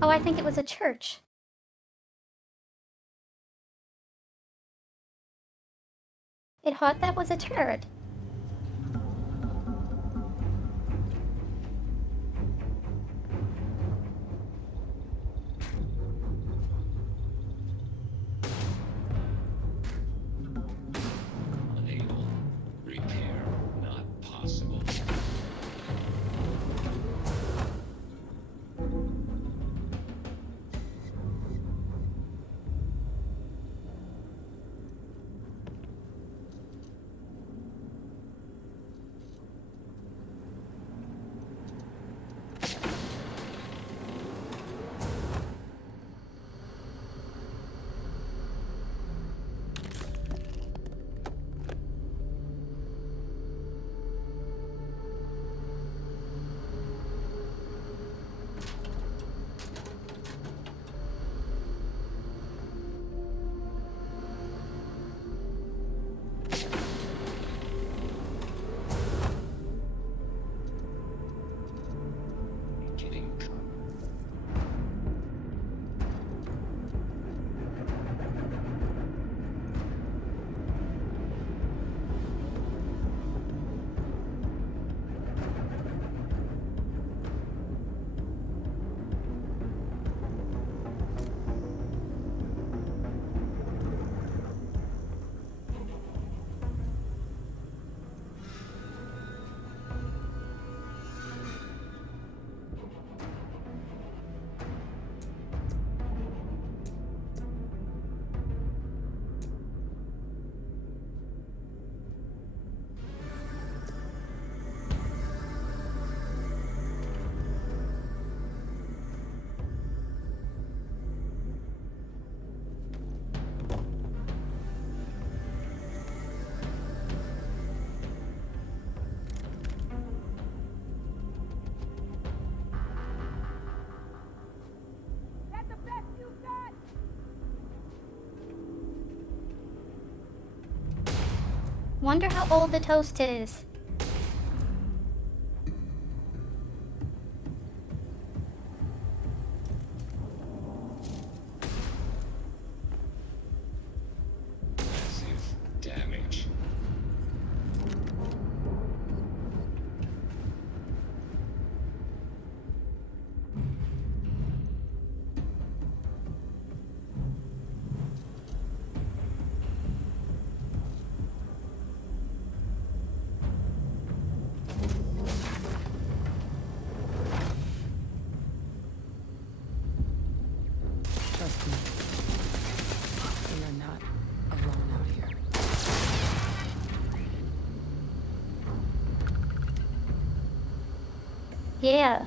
Oh, I think it was a church. It thought that was a turret. Unable. Repair not possible. Getting Wonder how old the toast is. massive damage. Trust me. We are not alone out here. Yeah.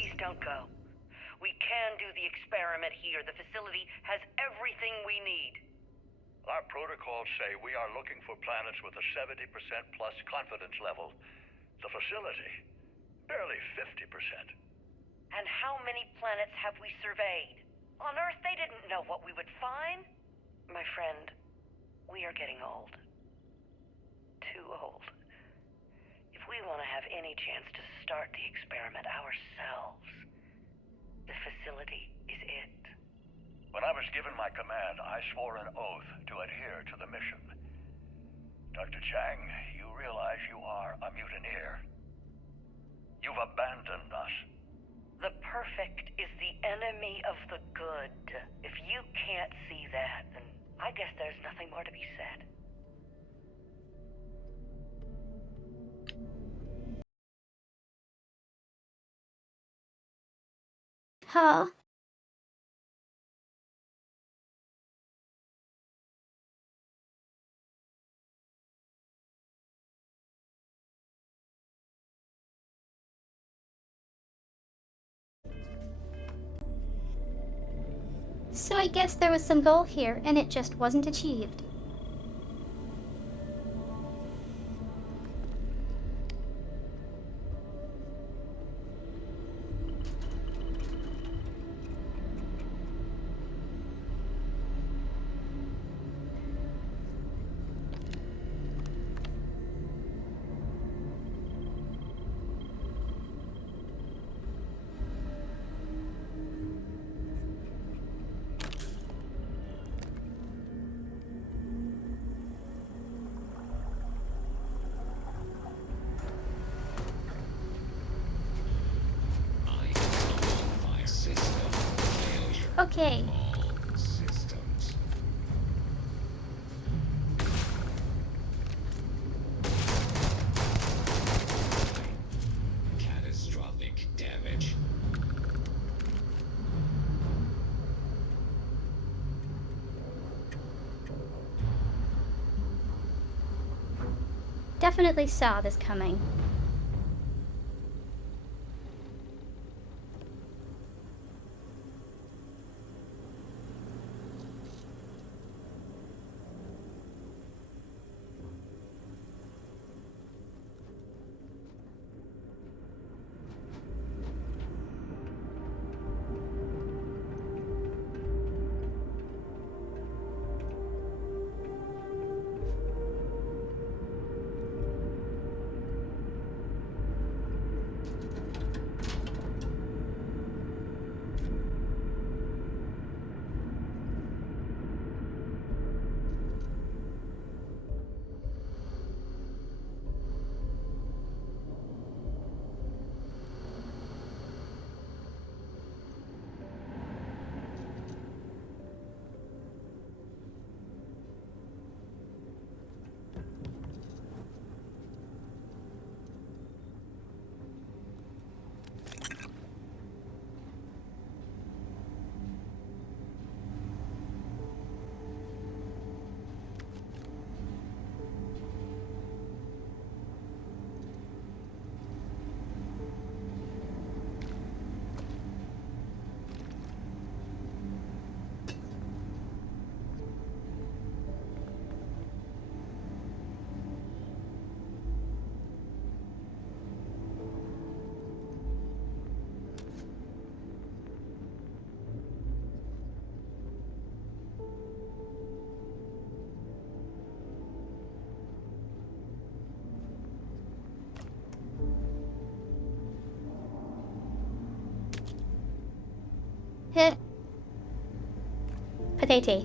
please don't go. We can do the experiment here. The facility has everything we need. Our protocols say we are looking for planets with a 70% plus confidence level. The facility, barely 50%. And how many planets have we surveyed? On Earth, they didn't know what we would find. My friend, we are getting old. Too old. If we want to have any chance to start the experiment ourselves, the facility is it. When I was given my command, I swore an oath to adhere to the mission. Dr. Chang, you realize you are a mutineer. You've abandoned us. The perfect is the enemy of the good. If you can't see that, then I guess there's nothing more to be said. Huh? So I guess there was some goal here, and it just wasn't achieved. Okay. Catastrophic damage. Definitely saw this coming. Heh. Potato.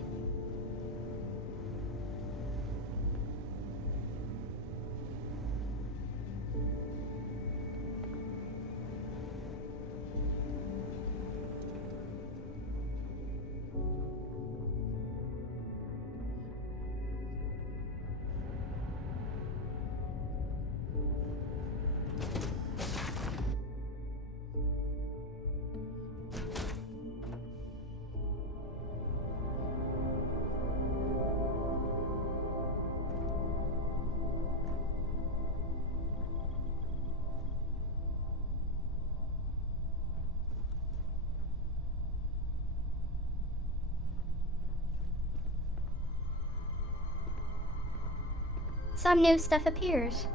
some new stuff appears.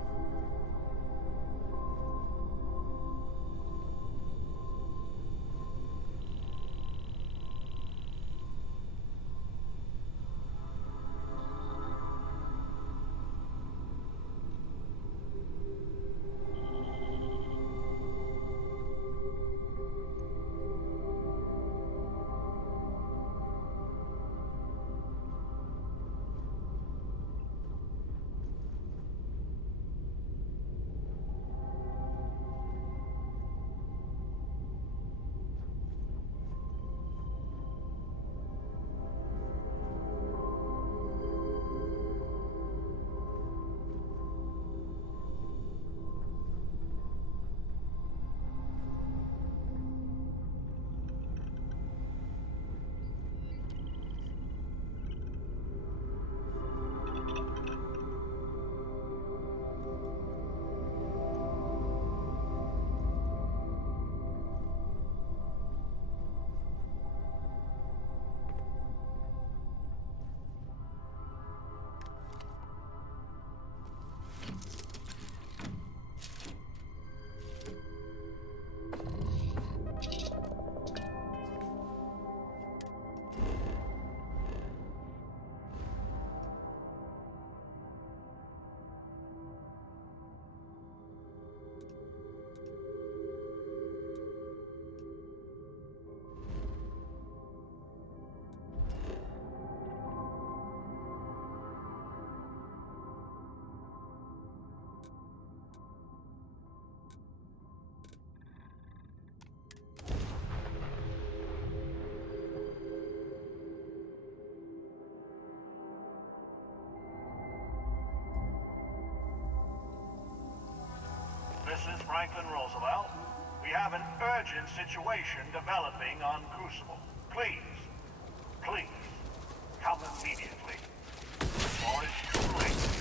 This is Franklin Roosevelt. We have an urgent situation developing on Crucible. Please, please, come immediately. Or it's too late.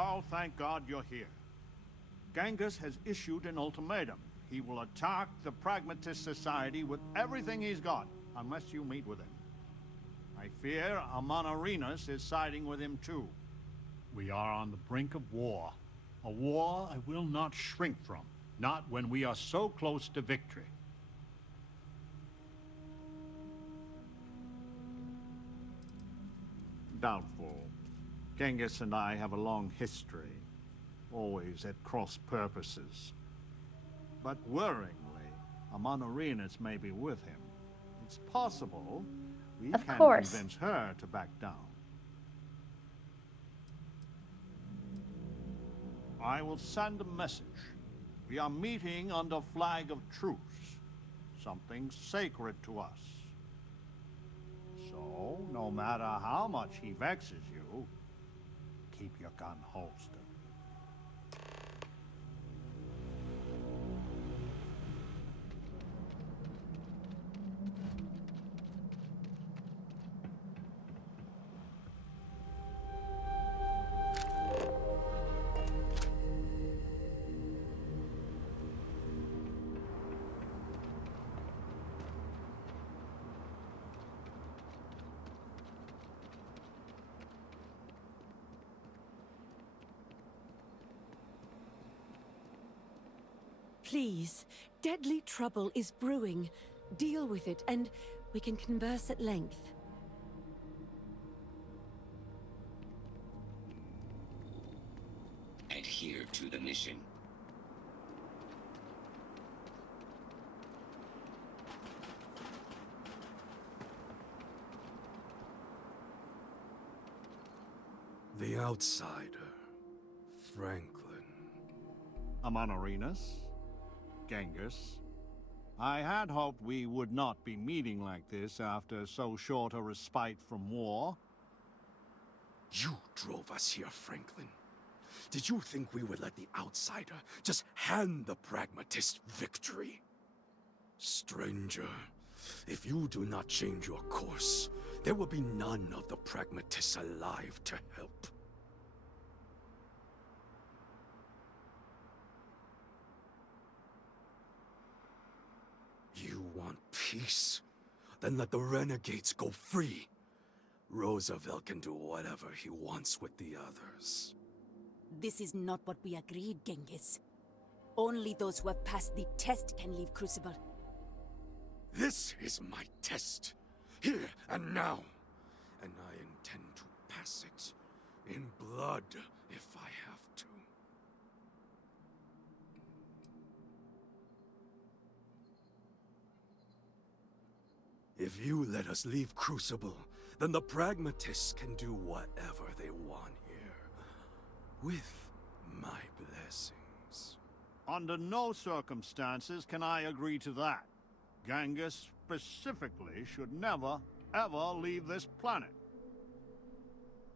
Oh, thank God you're here. Genghis has issued an ultimatum. He will attack the Pragmatist Society with everything he's got, unless you meet with him. I fear Amon Arenas is siding with him too. We are on the brink of war. A war I will not shrink from, not when we are so close to victory. Doubtful. Genghis and I have a long history, always at cross purposes. But worryingly, Amon Arenas may be with him. It's possible we can convince her to back down. I will send a message. We are meeting under flag of truce, something sacred to us. So, no matter how much he vexes you, keep your gun holstered. Please, deadly trouble is brewing. Deal with it, and we can converse at length. Adhere to the mission. The outsider, Franklin. Amon Arenas, Genghis. I had hoped we would not be meeting like this after so short a respite from war. You drove us here, Franklin. Did you think we would let the outsider just hand the pragmatist victory? Stranger, if you do not change your course, there will be none of the pragmatists alive to help. You want peace? Then let the renegades go free. Roosevelt can do whatever he wants with the others. This is not what we agreed, Genghis. Only those who have passed the test can leave Crucible. This is my test. Here and now. And I intend to pass it. In blood, if I have to. If you let us leave Crucible, then the pragmatists can do whatever they want here. With my blessings. Under no circumstances can I agree to that. Genghis specifically should never, ever leave this planet.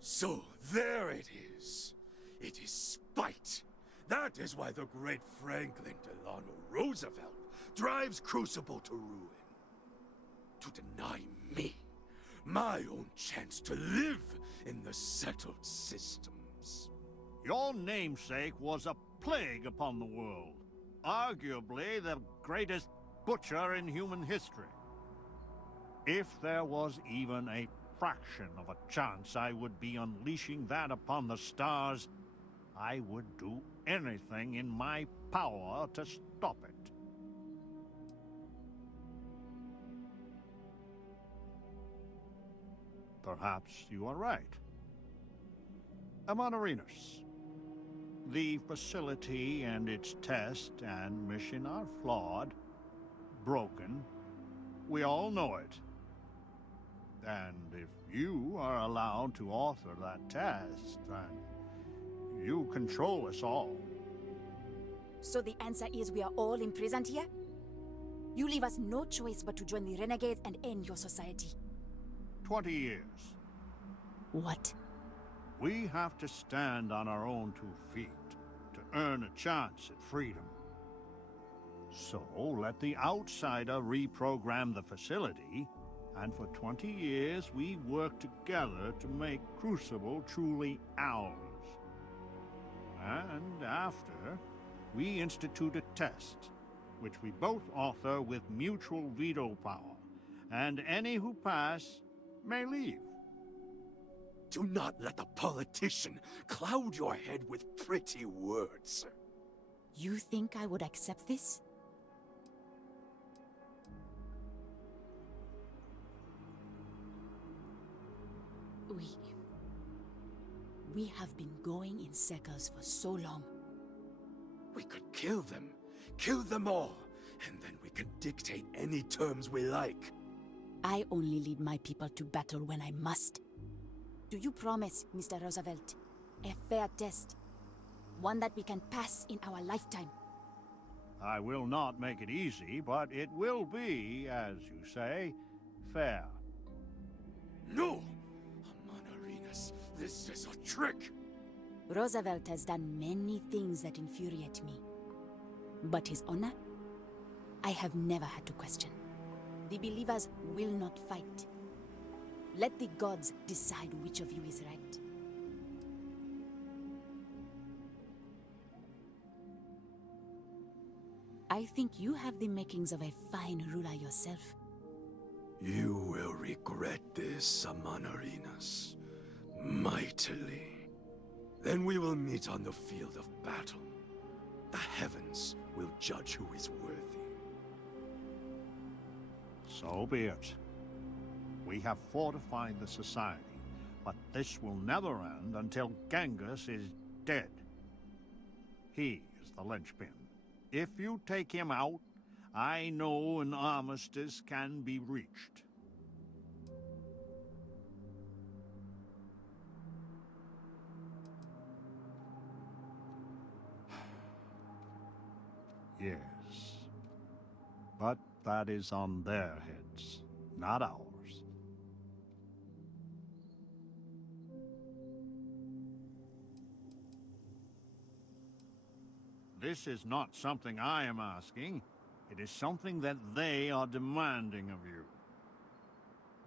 So there it is. It is spite. That is why the great Franklin Delano Roosevelt drives Crucible to ruin. To deny me my own chance to live in the settled systems. Your namesake was a plague upon the world. Arguably the greatest butcher in human history. If there was even a fraction of a chance I would be unleashing that upon the stars, I would do anything in my power to stop it. Perhaps you are right. Amon Arenas, the facility and its test and mission are flawed, broken. We all know it. And if you are allowed to author that test, then you control us all. So the answer is we are all imprisoned here? You leave us no choice but to join the renegades and end your society. 20 years. What? We have to stand on our own 2 feet to earn a chance at freedom. So let the outsider reprogram the facility, and for 20 years we work together to make Crucible truly ours. And after, we institute a test, which we both author with mutual veto power, and any who pass may leave. Do not let the politician cloud your head with pretty words. You think I would accept this? We have been going in circles for so long. We could kill them all, and then we can dictate any terms we like. I only lead my people to battle when I must. Do you promise, Mr. Roosevelt, a fair test? One that we can pass in our lifetime? I will not make it easy, but it will be, as you say, fair. No! Arenas, this is a trick! Roosevelt has done many things that infuriate me. But his honor, I have never had to question. The believers will not fight. Let the gods decide which of you is right. I think you have the makings of a fine ruler yourself. You will regret this, Arenas. Mightily. Then we will meet on the field of battle. The heavens will judge who is worthy. So be it. We have fortified the society, but this will never end until Genghis is dead. He is the linchpin. If you take him out, I know an armistice can be reached. Yes. But that is on their heads, not ours. This is not something I am asking. It is something that they are demanding of you.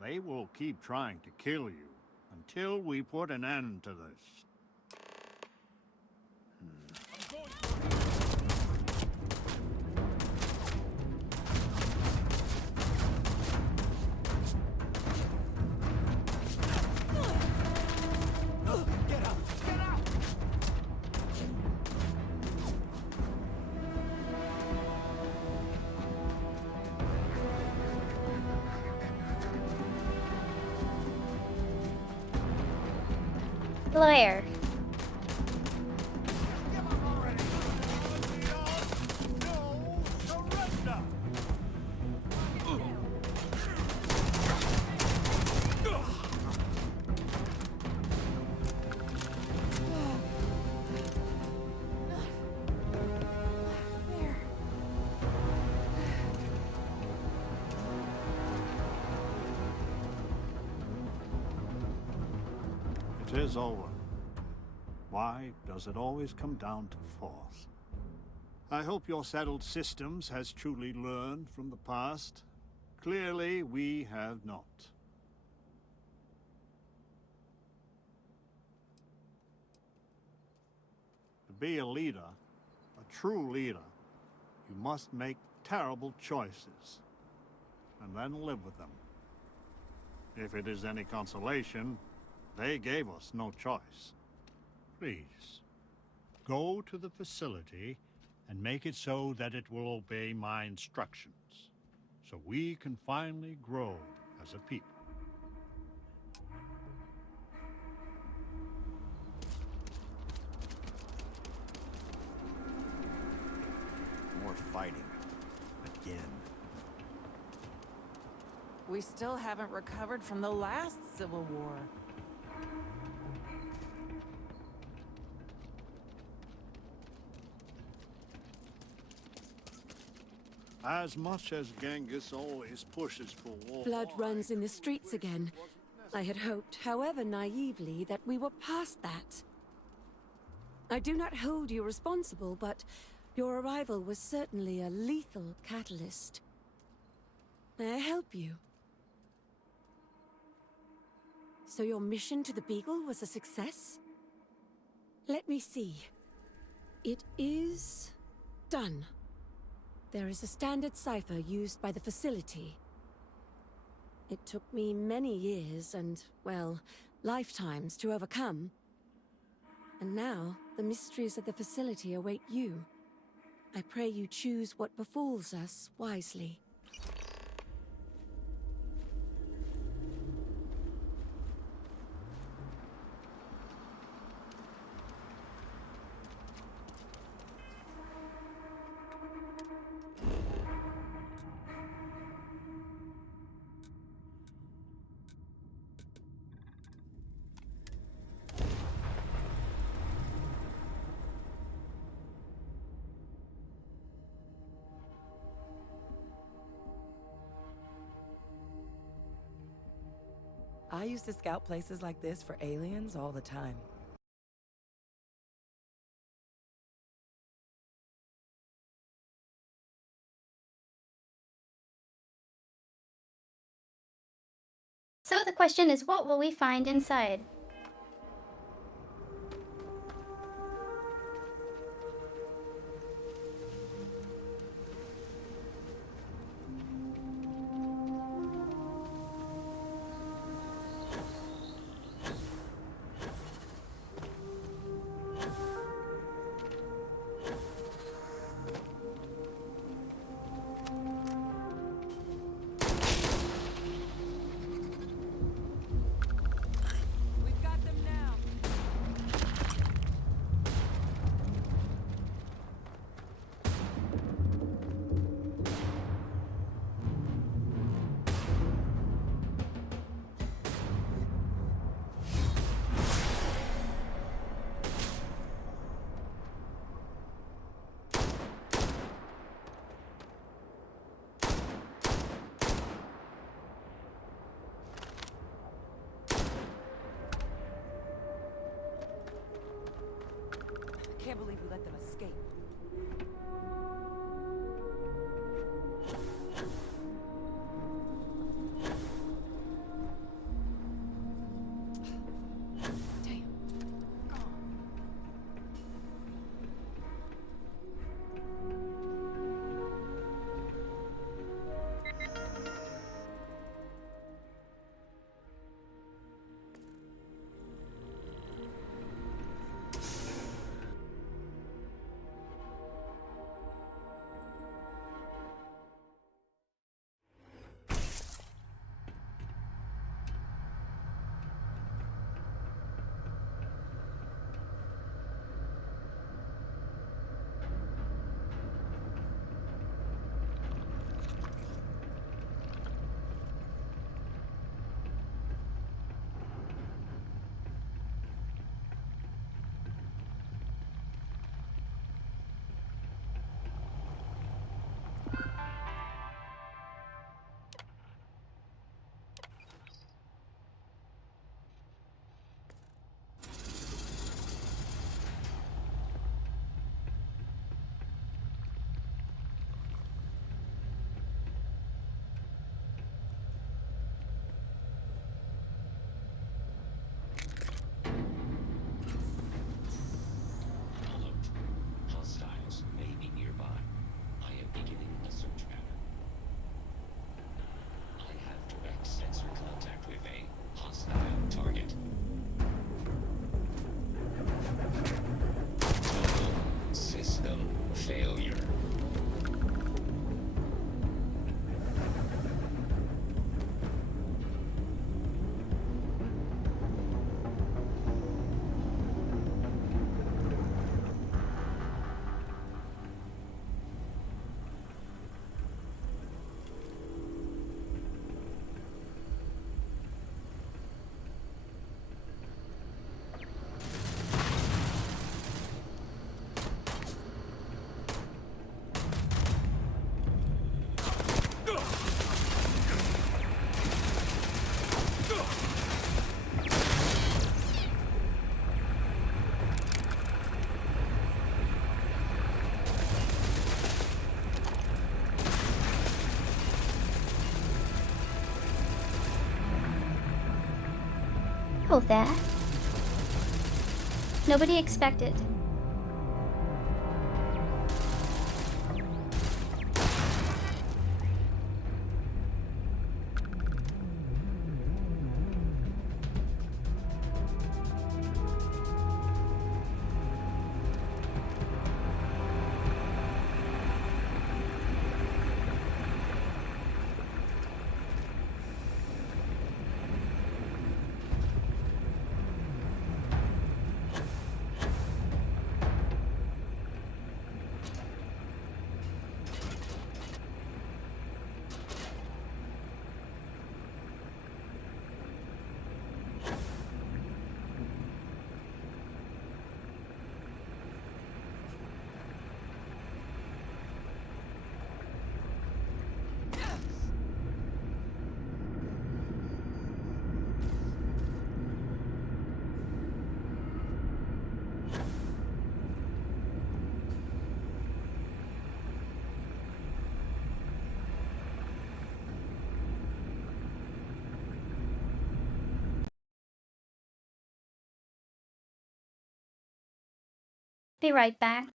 They will keep trying to kill you until we put an end to this. Lawyer. It is over. Why does it always come down to force? I hope your settled systems has truly learned from the past. Clearly, we have not. To be a leader, a true leader, you must make terrible choices, and then live with them. If it is any consolation, they gave us no choice. Please, go to the facility and make it so that it will obey my instructions, so we can finally grow as a people. More fighting. Again. We still haven't recovered from the last Civil War. As much as Genghis always pushes for war... Blood runs in the streets again. I had hoped, however naively, that we were past that. I do not hold you responsible, but your arrival was certainly a lethal catalyst. May I help you? So your mission to the Beagle was a success? Let me see. It is done. There is a standard cipher used by the facility. It took me many years and, well, lifetimes to overcome. And now, the mysteries of the facility await you. I pray you choose what befalls us wisely. I used to scout places like this for aliens all the time. So the question is, what will we find inside? We've got them now. I can't believe we let them escape. Hostiles may be nearby. I am beginning a search pattern. I have direct sensor contact with a hostile target. Total system failure. Oh, that. Nobody expected. Be right back.